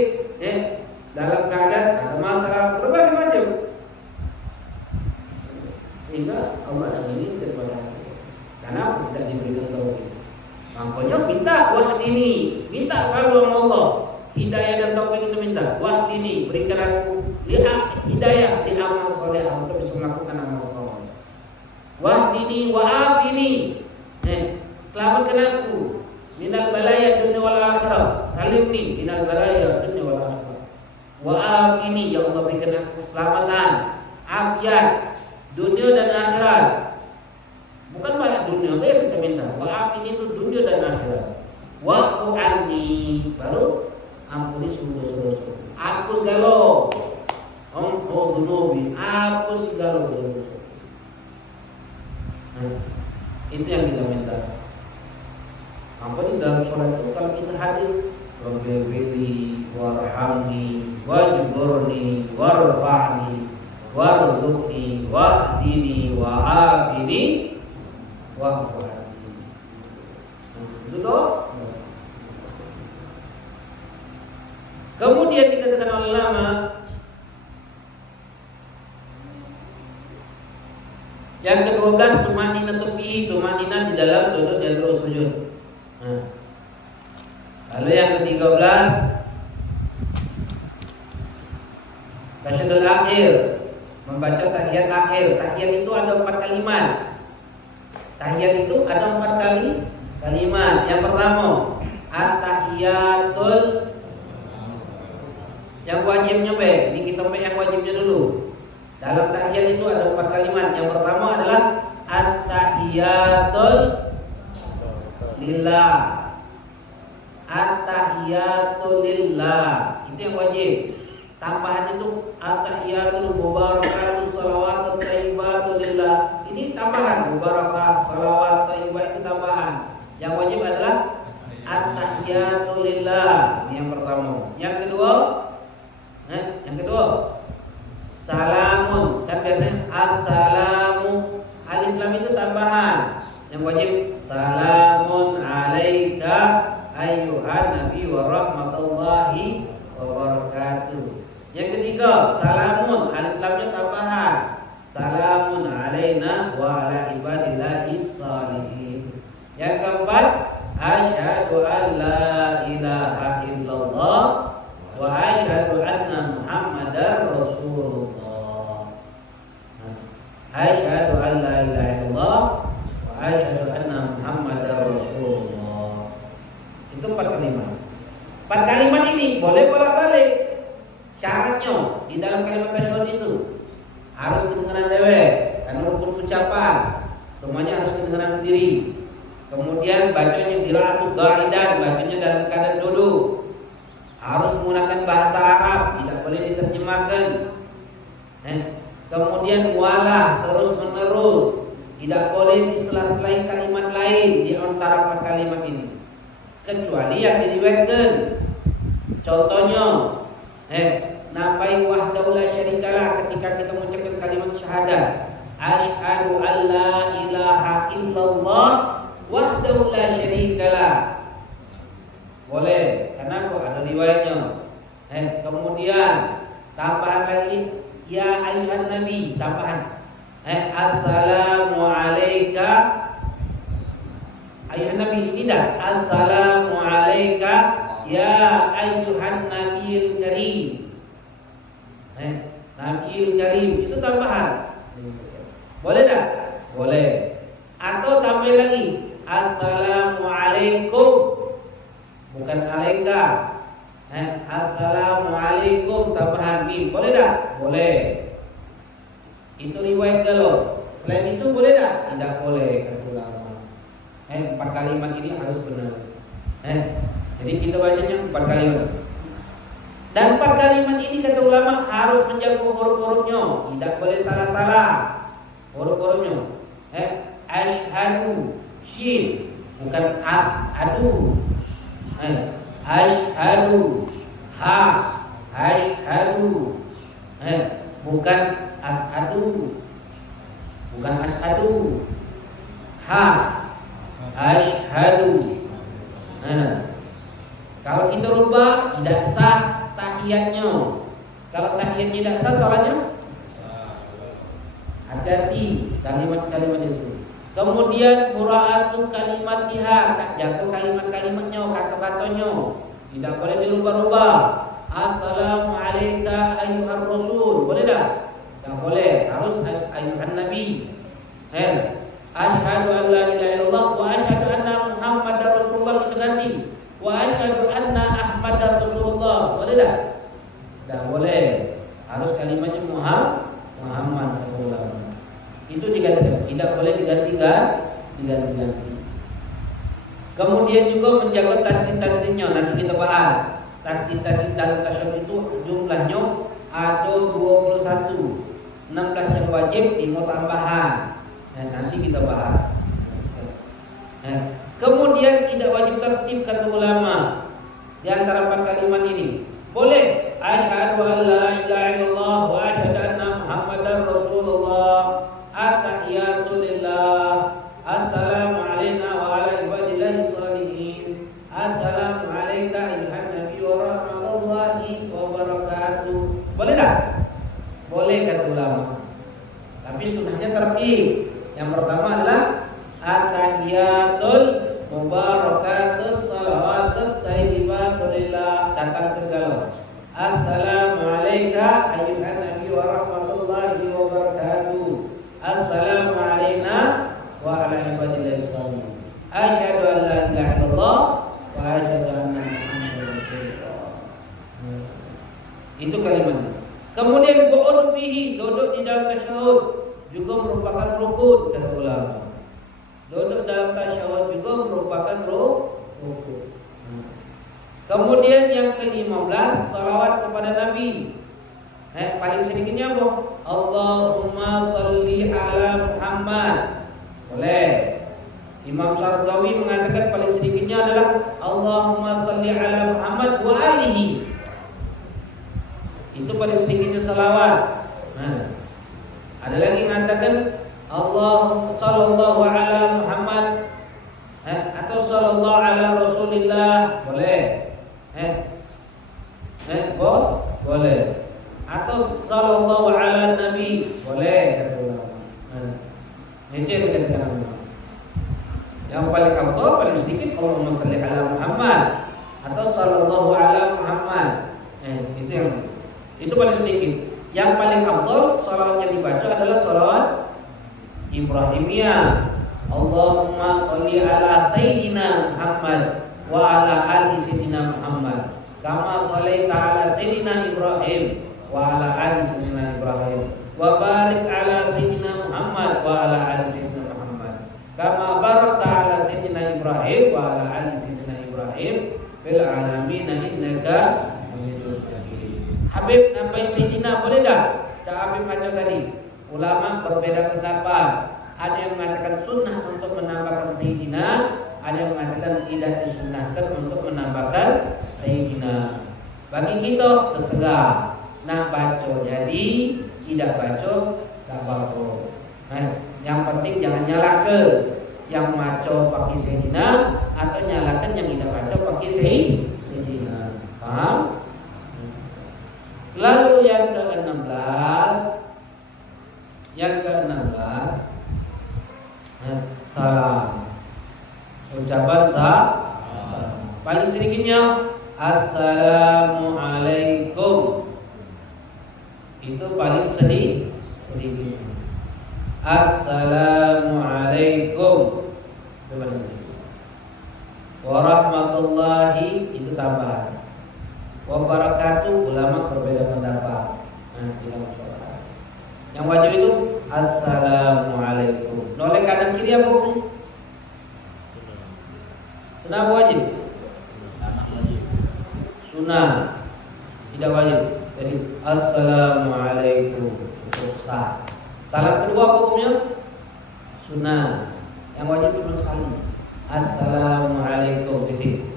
dalam keadaan ada masalah berbagai macam. Sehingga Allah ingin kepada karena tidak diberikan taufik. Makanya minta wahdini, minta selalu sama Allah. Hidayah dan taufik itu minta. Wahdini, berikan aku hidayah di amal soleh untuk bisa melakukan amal soleh. Wahdini wa'afini, selamatkan aku minal balaya dunia wal akhirah. Salimni minal balaya dunia wal akhirah. Wa'afini, ya Allah berikan aku keselamatan, afiat dunia dan akhirat. Bukan banyak dunia itu yang kita minta. Wa'afini itu dunia dan akhirat. Wa'fu anni, baru ampuni semua dosa-dosa. Hapus segala dunubi, hapus segala dosa. Itu yang kita minta. Apa di dalam sholat itu kalau kita hadir, Rabbi warhamni wajburni warfa'ni warzuqni wahdini wa'afini wa'afani. Itu doa. Kemudian dikatakan oleh ulama yang ke-12 tumanina fi, tumanina di dalam duduk dan terus sujud. Lalu yang ke-13 tasyahudul akhir, membaca tahiyat akhir. Tahiyat itu ada 4 kalimat. Tahiyat itu ada 4 kali kalimat. Yang pertama, at-tahiyatul, yang wajibnya ini kita yang wajibnya dulu. Dalam tahiyat itu ada 4 kalimat. Yang pertama adalah at-tahiyatul lillah. At-tahiyatul lillah, itu yang wajib. Tambahan itu at-tahiyatul mubarakatuh salawatut thayyibatu lillah. Ini tambahan, mubarakah, salawat, thayyibah itu tambahan. Yang wajib adalah at-tahiyatul lillah. Ini yang pertama. Yang kedua, salamun. Kan biasanya assalamu, alif lam itu tambahan. Yang wajib salamun alaika ayyuhan nabi wa rahmatullahi wa barakatuh. Yang ketiga, salamun, alif lamnya tambahan. Salamun alaina wa ala ibadillah shalihin. Yang keempat, asyhadu an la ilaha illallah wa asyhadu anna Muhammadar Rasulullah. Asyhadu an la ilaha illallah wa asyhadu anna Muhammadar Rasulullah. Itu 4 kalimat. 4 kalimat ini boleh bolak-balik. Syaratnya di dalam kalimat tasyahud itu harus kedengaran dewek, karena rukun ucapan semuanya harus kedengaran sendiri. Kemudian bacanya qiraatu qa'idah, bacanya dalam keadaan duduk. Harus menggunakan bahasa Arab, tidak boleh diterjemahkan. Kemudian mualah terus menerus, tidak boleh disela-selai kalimat lain di antara 4 kalimat ini, kecuali yang diriwayatkan. Contohnya, nambai wahdahu la syarikalah ketika kita mengucapkan kalimat syahadat, asyhadu an la ilaha illallah wahdahu la syarikalah. Boleh, karena kok ada riwayatnya. Kemudian tambahan lagi, ya ayuhan nabi, tambahan assalamu alayka. Ayuhan nabi ini dah assalamu alayka ya ayuhan nabiyil karim. Nabiyil karim itu tambahan. Boleh dah? Boleh. Atau tambah lagi assalamu alaikum, bukan alaika. Assalamu alaikum tambahan mim. Boleh dah? Boleh. Itu riwayat kalau. Selain itu boleh dah? Tidak boleh kata ulama. 4 kalimat ini harus benar. Jadi kita bacanya 4 kalimat. Dan 4 kalimat ini kata ulama harus menjaga huruf-hurufnya, tidak boleh salah-salah huruf-hurufnya. Asyhadu shin, bukan as'adu. Asyhadu ha, asyhadu. Bukan as'adu, bukan as'adu. Ha, asyhadu. Kalau kita rubah tidak sah tahiyatnya. Kalau tahiyatnya tidak sah, salatnya hati-hati kalimat-kalimat itu. Kemudian mura'atu kalimatiha, jatuh kalimat-kalimatnya, kata-katanya tidak boleh dirubah-rubah. Assalamu alayka ayyuhar rasul, boleh dah? Tak boleh, harus ayyuhan nabi. Asyhadu an la ilaha illallah wa asyhadu anna Muhammadar Rasulullah, kita ganti wa asyhadu anna Ahmadar Rasulullah, boleh dah? Tak boleh, harus kalimatnya Muhammad. Itu diganti, tidak boleh diganti. Kemudian juga menjaga tasdid-tasdidnya, nanti kita bahas. Tasdid-tasdid dalam tasyahud itu jumlahnya ada 21. 16 yang wajib, 5 tambahan. Nanti kita bahas. Kemudian tidak wajib tertib kata ulama di antara 4 kalimat ini. Boleh asyhadu an la ilaha illallah wa asyhadu anna Muhammadar Rasulullah. At-tahiyatu lillah, assalamu alayna wa ala ibadillahi shalihin, assalamu alayka ayyuhan nabiyyu wa rahmatullahi wa barakatuh. Boleh tak? Boleh kata ulama. Tapi sunnahnya tertib. Yang pertama adalah at-tahiyatul mubarakatus salawatut thayyibatu lillah, datang ke galau. Assalamu alayka ayyuhan nabiyyu wa rahmatullahi wa barakatuh. Assalamu alayna wa ala ibadillahi shalihin. Asyhadu an la ilaha illallah wa asyhadu anna Muhammadar Rasulullah. Itu kalimatnya. Kemudian qu'ud fihi, duduk di dalam tasyahud juga merupakan rukun kata ulama. Duduk dalam tasyahud juga merupakan rukun. Kemudian yang ke-15, salawat kepada Nabi. Paling sedikitnya apa? Allahumma salli ala Muhammad. Boleh. Imam Syarqawi mengatakan paling sedikitnya adalah Allahumma salli ala Muhammad wa alihi. Itu paling sedikitnya salawat. Ada lagi yang mengatakan Allahumma sallallahu ala Muhammad atau sallallahu ala Rasulillah. Boleh. Boleh. Atau sallallahu ala nabi, boleh kata ulama. Itu yang dikatakan ulama. Yang paling afdal paling sedikit Allahumma shalli ala Muhammad atau sallallahu ala Muhammad. Itu paling sedikit. Yang paling afdal salawat yang dibaca adalah salawat Ibrahimiyah. Allahumma shalli ala sayyidina Muhammad wa ala ali sayyidina Muhammad. Kama shallaita ala sayyidina Ibrahim wa ala ali sayyidina Ibrahim. Wa barik ala sayyidina Muhammad wa ala ali sayyidina Muhammad. Kama barakta ala sayyidina Ibrahim wa ala ali sayyidina Ibrahim fil alamin innaka Hamidum Majid. Habib nampai sayyidina boleh dah? Cak Habib baca tadi. Ulama berbeda pendapat. Ada yang mengatakan sunnah untuk menambahkan sayyidina, ada yang mengatakan tidak disunnahkan untuk menambahkan sayyidina. Bagi kita terserah nak baca jadi, tidak baca tak apa-apa. Nah, yang penting jangan nyalakan yang baca pakai sayyidina atau nyalakan yang tidak baca pakai sayyidina. Paham? Lalu yang ke-16, salam. Ucapan salam. Paling sedikitnya assalamualaikum. Itu paling sedikit. Assalamualaikum. Itu paling sedikit. Warahmatullahi itu tambahan. Wabarakatuh ulama berbeda pendapat. Dalam sholat. Yang wajib itu assalamualaikum. Noleh kanan kiri apa hukumnya? Sunnah wajib. Sunnah tidak wajib. Jadi assalamualaikum cukup sah. Salam kedua apa hukumnya? Sunnah. Yang wajib cuma salam. Assalamualaikum. Itu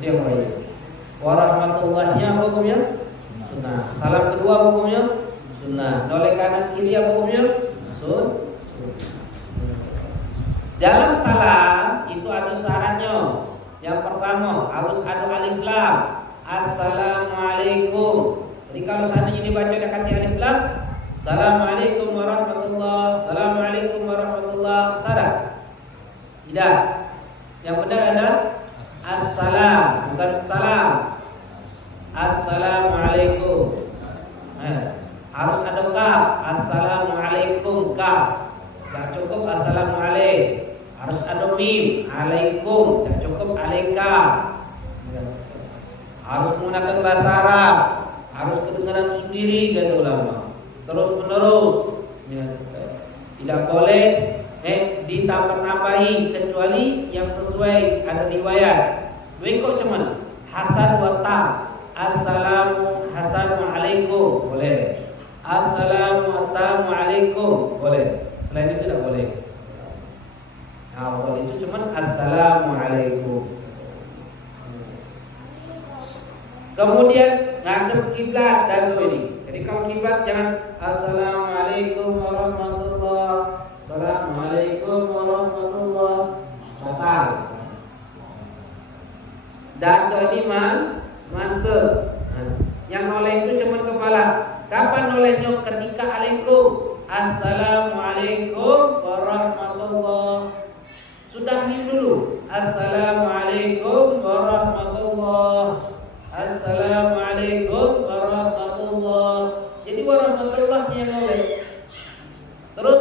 yang wajib. Warahmatullahnya apa hukumnya? Sunnah. Salam kedua apa hukumnya? Sunnah. Noleh kanan kiri apa hukumnya? Sunnah. Dalam salam itu ada syaratnya. Yang pertama harus ada alif lam. Assalamualaikum. Jadi kalau seandainya dibaca dekat alif lam, Assalamualaikum warahmatullah, Assalamualaikum warahmatullah, salah. Tidak. Yang benar adalah assalam, bukan salam. Assalamualaikum. Harus ada kaf. Assalamualaikum kaf. Tak cukup assalamualaikum. Harus ada mim. Alaikum. Tak cukup alaika. Harus menggunakan bahasa Arab. Harus kedengaran sendiri kata ulama. Terus menerus. Tidak boleh ditambah-tambahi kecuali yang sesuai ada riwayat. Bengkok cuman hasan wa ta. Assalamualaikum boleh. Assalamualaikum boleh. Selain itu tidak boleh. Nah, kalau itu cuman assalamualaikum. Kemudian ngadep kiblat dan ini. Jadi kalau kiblat jangan assalamualaikum warahmatullah, assalamualaikum warahmatullah. Batal. Dan ini mantep. Yang noleh itu cuman kepala. Kapan nolehnya? Ketika alaikum. Assalamualaikum warahmatullah. Sudah mim dulu. Assalamualaikum warahmatullah. Assalamualaikum warahmatullah. Jadi warahmatullahnya yang noleh. Terus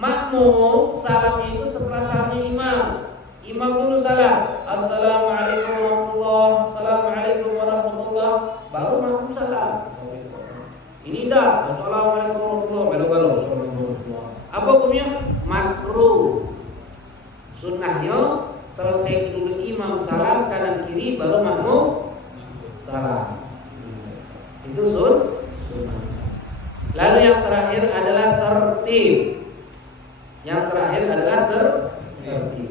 makmum salamnya itu setelah salamnya imam. Imam dulu salam. Assalamualaikum warahmatullah. Assalamualaikum warahmatullah. Baru makmum salam. Ini dah assalamualaikum warahmatullahi wabarakatuh. Apa hukumnya? Makruh. Sunnahnya selesai dulu imam salam kanan kiri baru makmum salam. Itu sunnah. Lalu yang terakhir adalah tertib. Tertib.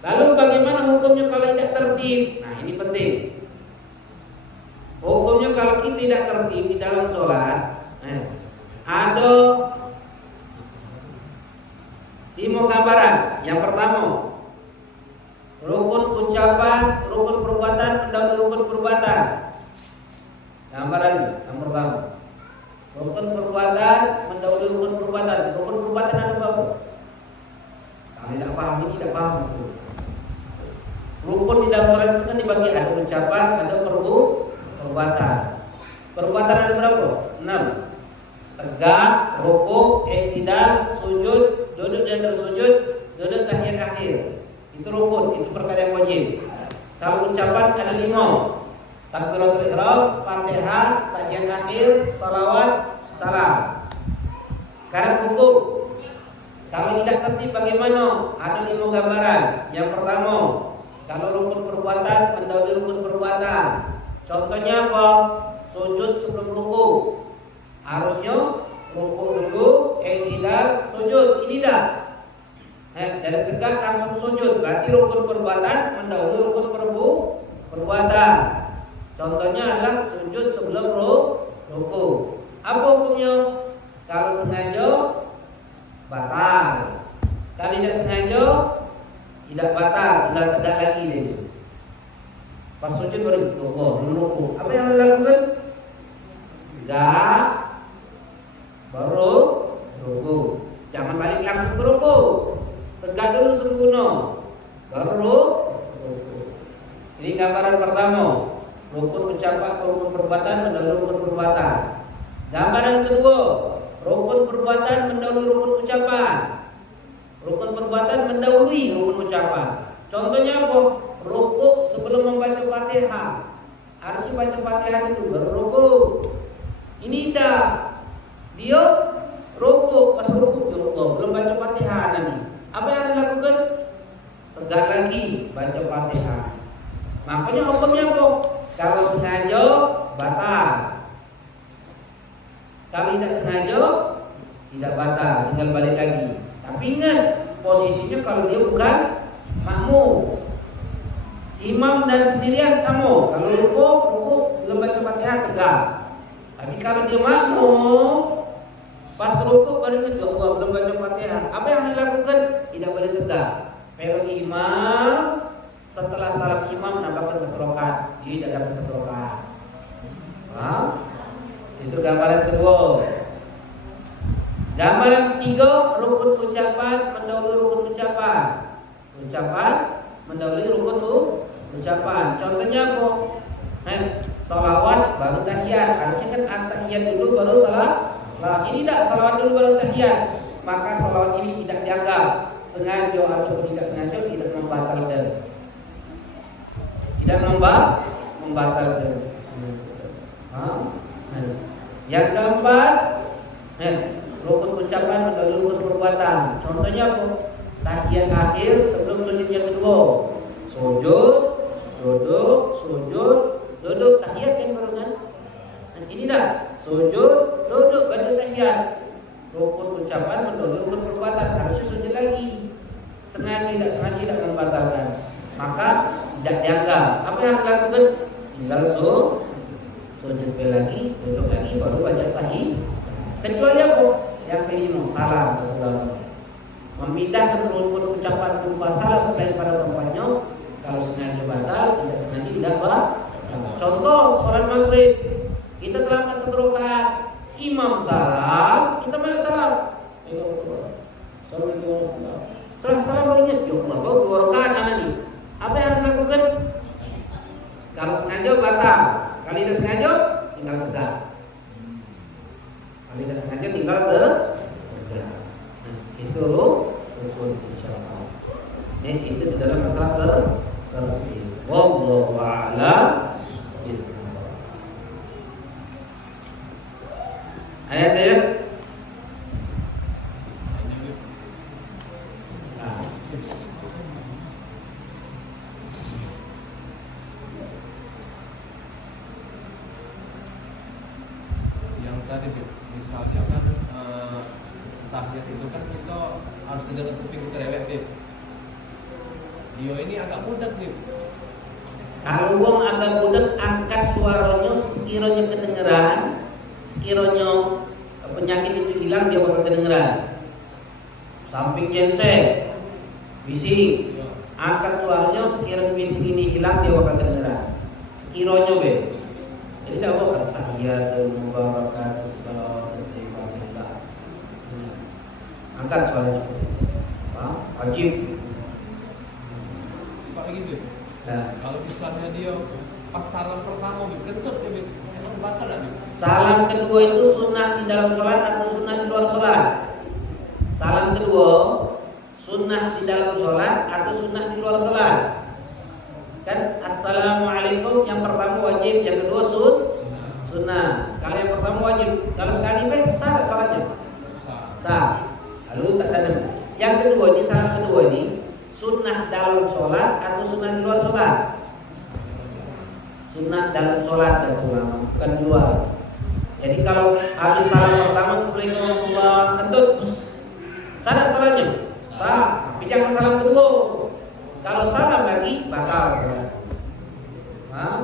Lalu bagaimana hukumnya kalau tidak tertib? Nah, ini penting. Hukumnya kalau kita tidak tertib di dalam sholat, ada 5 gambaran. Yang pertama, rukun ucapan, rukun perbuatan, dan rukun perbuatan. Gambarannya, yang pertama, rukun perbuatan mendahului rukun perbuatan. Rukun perbuatan ada berapa? Kalau tidak paham ini tidak paham itu. Rukun di dalam sholat itu kan dibagi ada ucapan, ada perbuatan. Perbuatan ada berapa? 6. Tegak, rukuk, i'tidal, sujud, duduk di antara sujud, duduk tahiyat akhir. Itu rukun, itu perkara yang wajib. Kalau ucapan ada 5. Takbiratul ihram, Fatihah, tahiyat akhir, salawat, salam. Sekarang hukum. Kalau tidak tertib bagaimana? Ada 5 gambaran. Yang pertama, kalau rukun perbuatan mendahului rukun perbuatan. Contohnya apa? Sujud sebelum ruku. Harusnya ruku dulu, i'tidal, sujud. Ini dah. Dari tegak langsung sujud. Berarti rukun perbuatan mendahului rukun perbuatan. Contohnya adalah sujud sebelum ruku. Apa hukumnya? Kalau sengaja batal. Kalau tidak sengaja tidak batal, tinggal tegak lagi dia. Pas sujud baru Allah ruku. Apa yang dilakukan? Tegak baru ruku. Jangan balik langsung ke ruku. Tegak dulu sempurna. Baru ruku. Ini gambaran pertama. Rukun ucapan, rukun perbuatan mendahului rukun perbuatan. Gambaran kedua, rukun perbuatan mendahului rukun ucapan. Rukun perbuatan mendahului rukun ucapan. Contohnya apa? Rukuk sebelum membaca Fatihah. Harus baca Fatihah dulu baru rukuk. Ini dah. Dia rukuk, pas rukuk ya Allah, belum baca Fatihah nanti. Apa yang dilakukan? Tegak lagi baca Fatihah. Makanya hukumnya apa? Kalau sengaja batal. Kalau tidak sengaja tidak batal, tinggal balik lagi. Tapi ingat posisinya kalau dia bukan makmum. Imam dan sendirian sama. Kalau rukuk belum baca Fatihah tegak. Tapi kalau dia makmum pas rukuk baru ingat ya Allah belum baca Fatihah. Apa yang dilakukan? Tidak boleh tegak. Kalau imam setelah salam imam nambahkan 1 rakaat, dia tidak dapat 1 rakaat. Itu gambaran kedua. Gambaran ketiga, rukun ucapan mendahului rukun ucapan. Ucapan mendahului rukun ucapan. Contohnya apa? Salawat baru tahiyat. Harusnya kan at-tahiyat dulu baru salat. Ini tidak, salawat dulu baru tahiyat. Maka salawat ini tidak dianggap sengaja ataupun tidak sengaja, tidak membatalkan. Tidak membatalkan. Yang keempat, rukun ucapan mendahului rukun perbuatan. Contohnya apa? Tahiyat akhir sebelum sujud yang kedua. Sujud, duduk, sujud, duduk, tahiyat kan baru kan? Ini dah. Sujud, duduk, baca tahiyat. Rukun ucapan mendahului rukun perbuatan. Harusnya sujud lagi. Sengaja tidak sengaja tidak membatalkan. Maka tidak dianggap. Apa yang dilakukan? Tinggal sujud lagi, duduk lagi, baru baca tahiyat. Kecuali apa? Yang kelima, salam atau memindahkan rukun ucapan berupa salam selain pada tempatnya. Kalau sengaja batal, tidak sengaja tidak batal. Contoh sholat maghrib, kita terlambat 1 rakaat, imam salam, kita malah salam. Setelah salam ingat, ya Allah, 2 rakaat nanti. Apa yang harus dilakukan? Kalau sengaja batal, kalau tidak sengaja tinggal tegak. Kalau tidak sengaja tinggal tegak. Itu rukun ucapan. Itu di dalam masalah tertib. Wallahu a'lam bishawab. Ayatnya yang tadi misalnya kan tahiyat itu kan kita harus dengar kuping kita dewek, Bib. Dia ini agak budak, Bib. kalau wong agak budak, angkat suaranya sekiranya kedengeran, sekiranya penyakit itu hilang, dia bakal kedengeran. Samping jenseng, bising, angkat suaranya sekiranya bising ini hilang, dia bakal kedengeran. Sekiranya be. Jadi tidak bakal tahiyatul mubarakatus salawatut thayyibatillah. Angkat suaranya seperti itu. wajib. Pak lagi Bib. Nah, Kalau misalnya dia pas salam pertama Bib, kentut ya Bib. Emang batal tak Bib? salam kedua itu sunnah di dalam sholat atau sunnah di luar sholat? Salam kedua sunnah di dalam sholat atau sunnah di luar sholat? Kan assalamualaikum yang pertama wajib, yang kedua sunnah. Kalau yang pertama wajib, kalau sekali sah sholatnya? Sah. Lalu tak ada. Yang kedua ini, salam kedua ini sunnah dalam sholat atau sunnah di luar sholat? Sunnah dalam sholat kata ulama, bukan di luar. Jadi kalau habis salam pertama Assalamualaikum warahmatullahi wabarakatuh, kentut, sah sholatnya? Sah. Tapi jangan salam kedua. Kalau salam lagi batal sholat. Hah?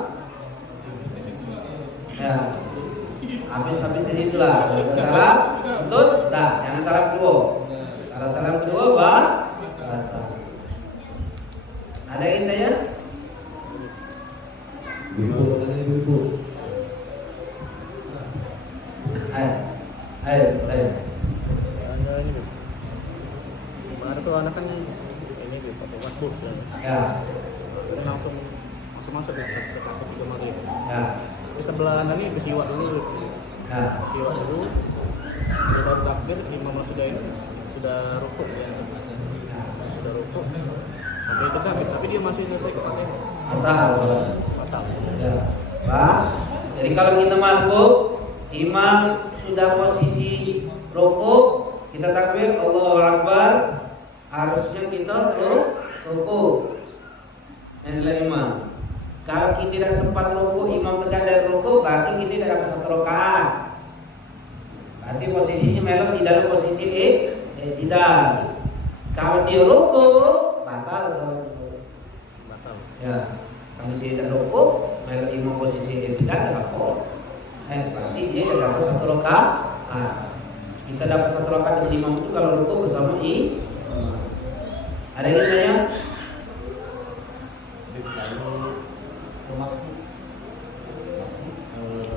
Ya. Habis di situlah. Salam, kentut, dah. Jangan salam kedua. Kalau salam kedua batal. Ada yang tanya? Ibu. Ayo. Ini kemarin tuh anak kan ini pakai masbuk Ya. dan langsung masuk ya ke takut juga maghrib. Ya. Di sebelah ini bersiwak dulu. Ya. Bersiwak dulu. Dia baru takbir, imam sudah rukuk ya. Sudah rukuk. Sampai tegak, tapi dia masih selesai ke Fatihah. Batal. Ya. Pak. Jadi kalau kita masuk, imam sudah posisi rukuk, kita takbir Allahu Akbar, harusnya kita rukuk. Inilah imam. Kalau kita tidak sempat rukuk, imam tegak dari rukuk, berarti kita tidak dapat satu rakaat. Berarti posisinya melok di dalam posisi tidak. Kalau dia rukuk, batal salat. Batal. Ya. Kalau dia tidak rukuk, melok imam posisi tidak apa. Berarti dia tidak dapat satu rakaat. Kita dapat satu rakaat dengan imam itu kalau rukuk bersama Ada yang tanya? Kalau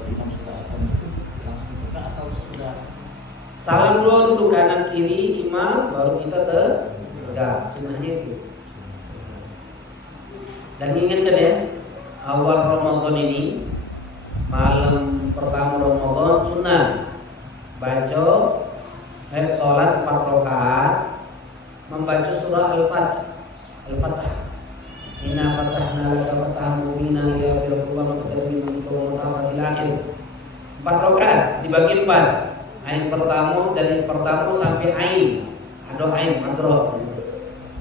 imam sudah asam itu langsung buka atau sudah Salam dulu kanan kiri imam, baru kita tegak. Sunnahnya itu. Dan ingatkan ya, awal Ramadan ini, malam pertama Ramadan sunnah baca sholat 4 rakaat, membaca surah Al-Fatah. Inna fatahna laka fatahan mubina liyaghfira laka ma taqaddama min dhanbika wa ma ta'akhir. 4 rakaat dibagi 4. Ain pertama dari pertama sampai ain. Ada ain madroh.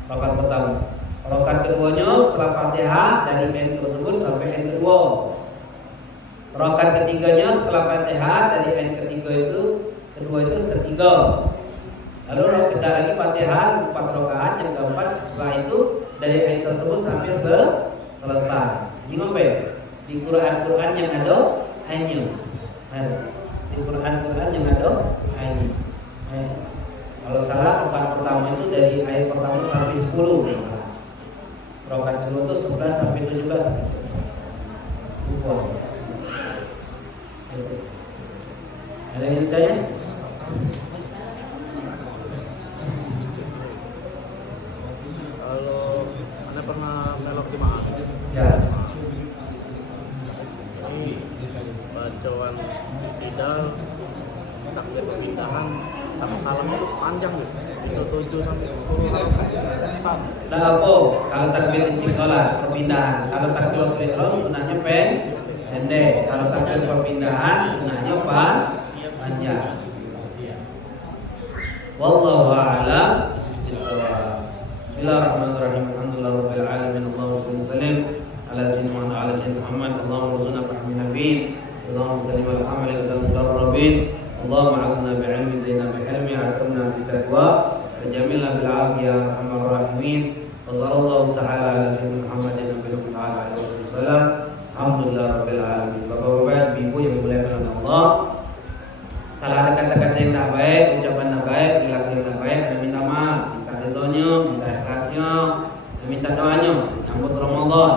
Rakaat pertama. Rakaat keduanya setelah Fatihah dari ain tersebut sampai ain kedua. Rakaat ketiganya setelah Fatihah dari ain ketiga itu kedua itu ketiga. Lalu rakaat lagi Fatihah 4 rakaat, yang keempat setelah itu dari ayat tersebut sampai selesai. Ini ngopi di Quran yang ada ayatnya. Di Quran yang ada ayatnya. Kalau salah rakaat pertama itu dari ayat pertama sampai 10. Rakaat kedua itu 11 sampai 17 sampai 20. Ada yang tanya? Kalau Anda pernah melok jemaah? Ya. Ini bacaan tidak takbir perpindahan sama salam itu panjang gitu. Bisa 7 sampai 10 saat. Nah apa? Kalau takbir intiqalah perpindahan, kalau takbir ihram sunahnya pendek. Kalau takbir perpindahan sunahnya panjang. Wallahu a'lam bishawab. Bismillahirrahmanirrahim. Alhamdulillahirabbil alamin. Allahumma shalli ala sayyidina Muhammad. Allahumma rzuqna fahmi nabiyyin. Allahumma sallim ala amali al-mudarrabin. Allahumma a'udna bi'ilmi zaina bi'ilmi, a'tamna bitaqwa, wajamilna bil 'afiyah ya arhamar rahimin. Wa sallallahu ta'ala ala sayyidina Muhammadin nabiyyi ta'ala alaihi wasallam. Alhamdulillahirabbil alamin. Bapak-bapak, ibu yang dimuliakan oleh Allah, kalau ada kata-kata yang tidak baik, ucapan tidak baik, perilaku yang tidak baik, dan minta maaf, minta ridhonya, minta ikhlasnya, dan minta doanya. Nyambut Ramadan,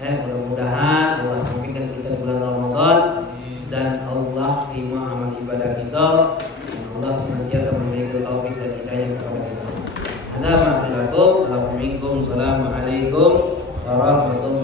mudah-mudahan Allah sampaikan kita di bulan Ramadan dan Allah terima amal ibadah kita. Dan Allah senantiasa memberikan taufik dan hidayah kepada kita. Ada Assalamualaikum warahmatullahi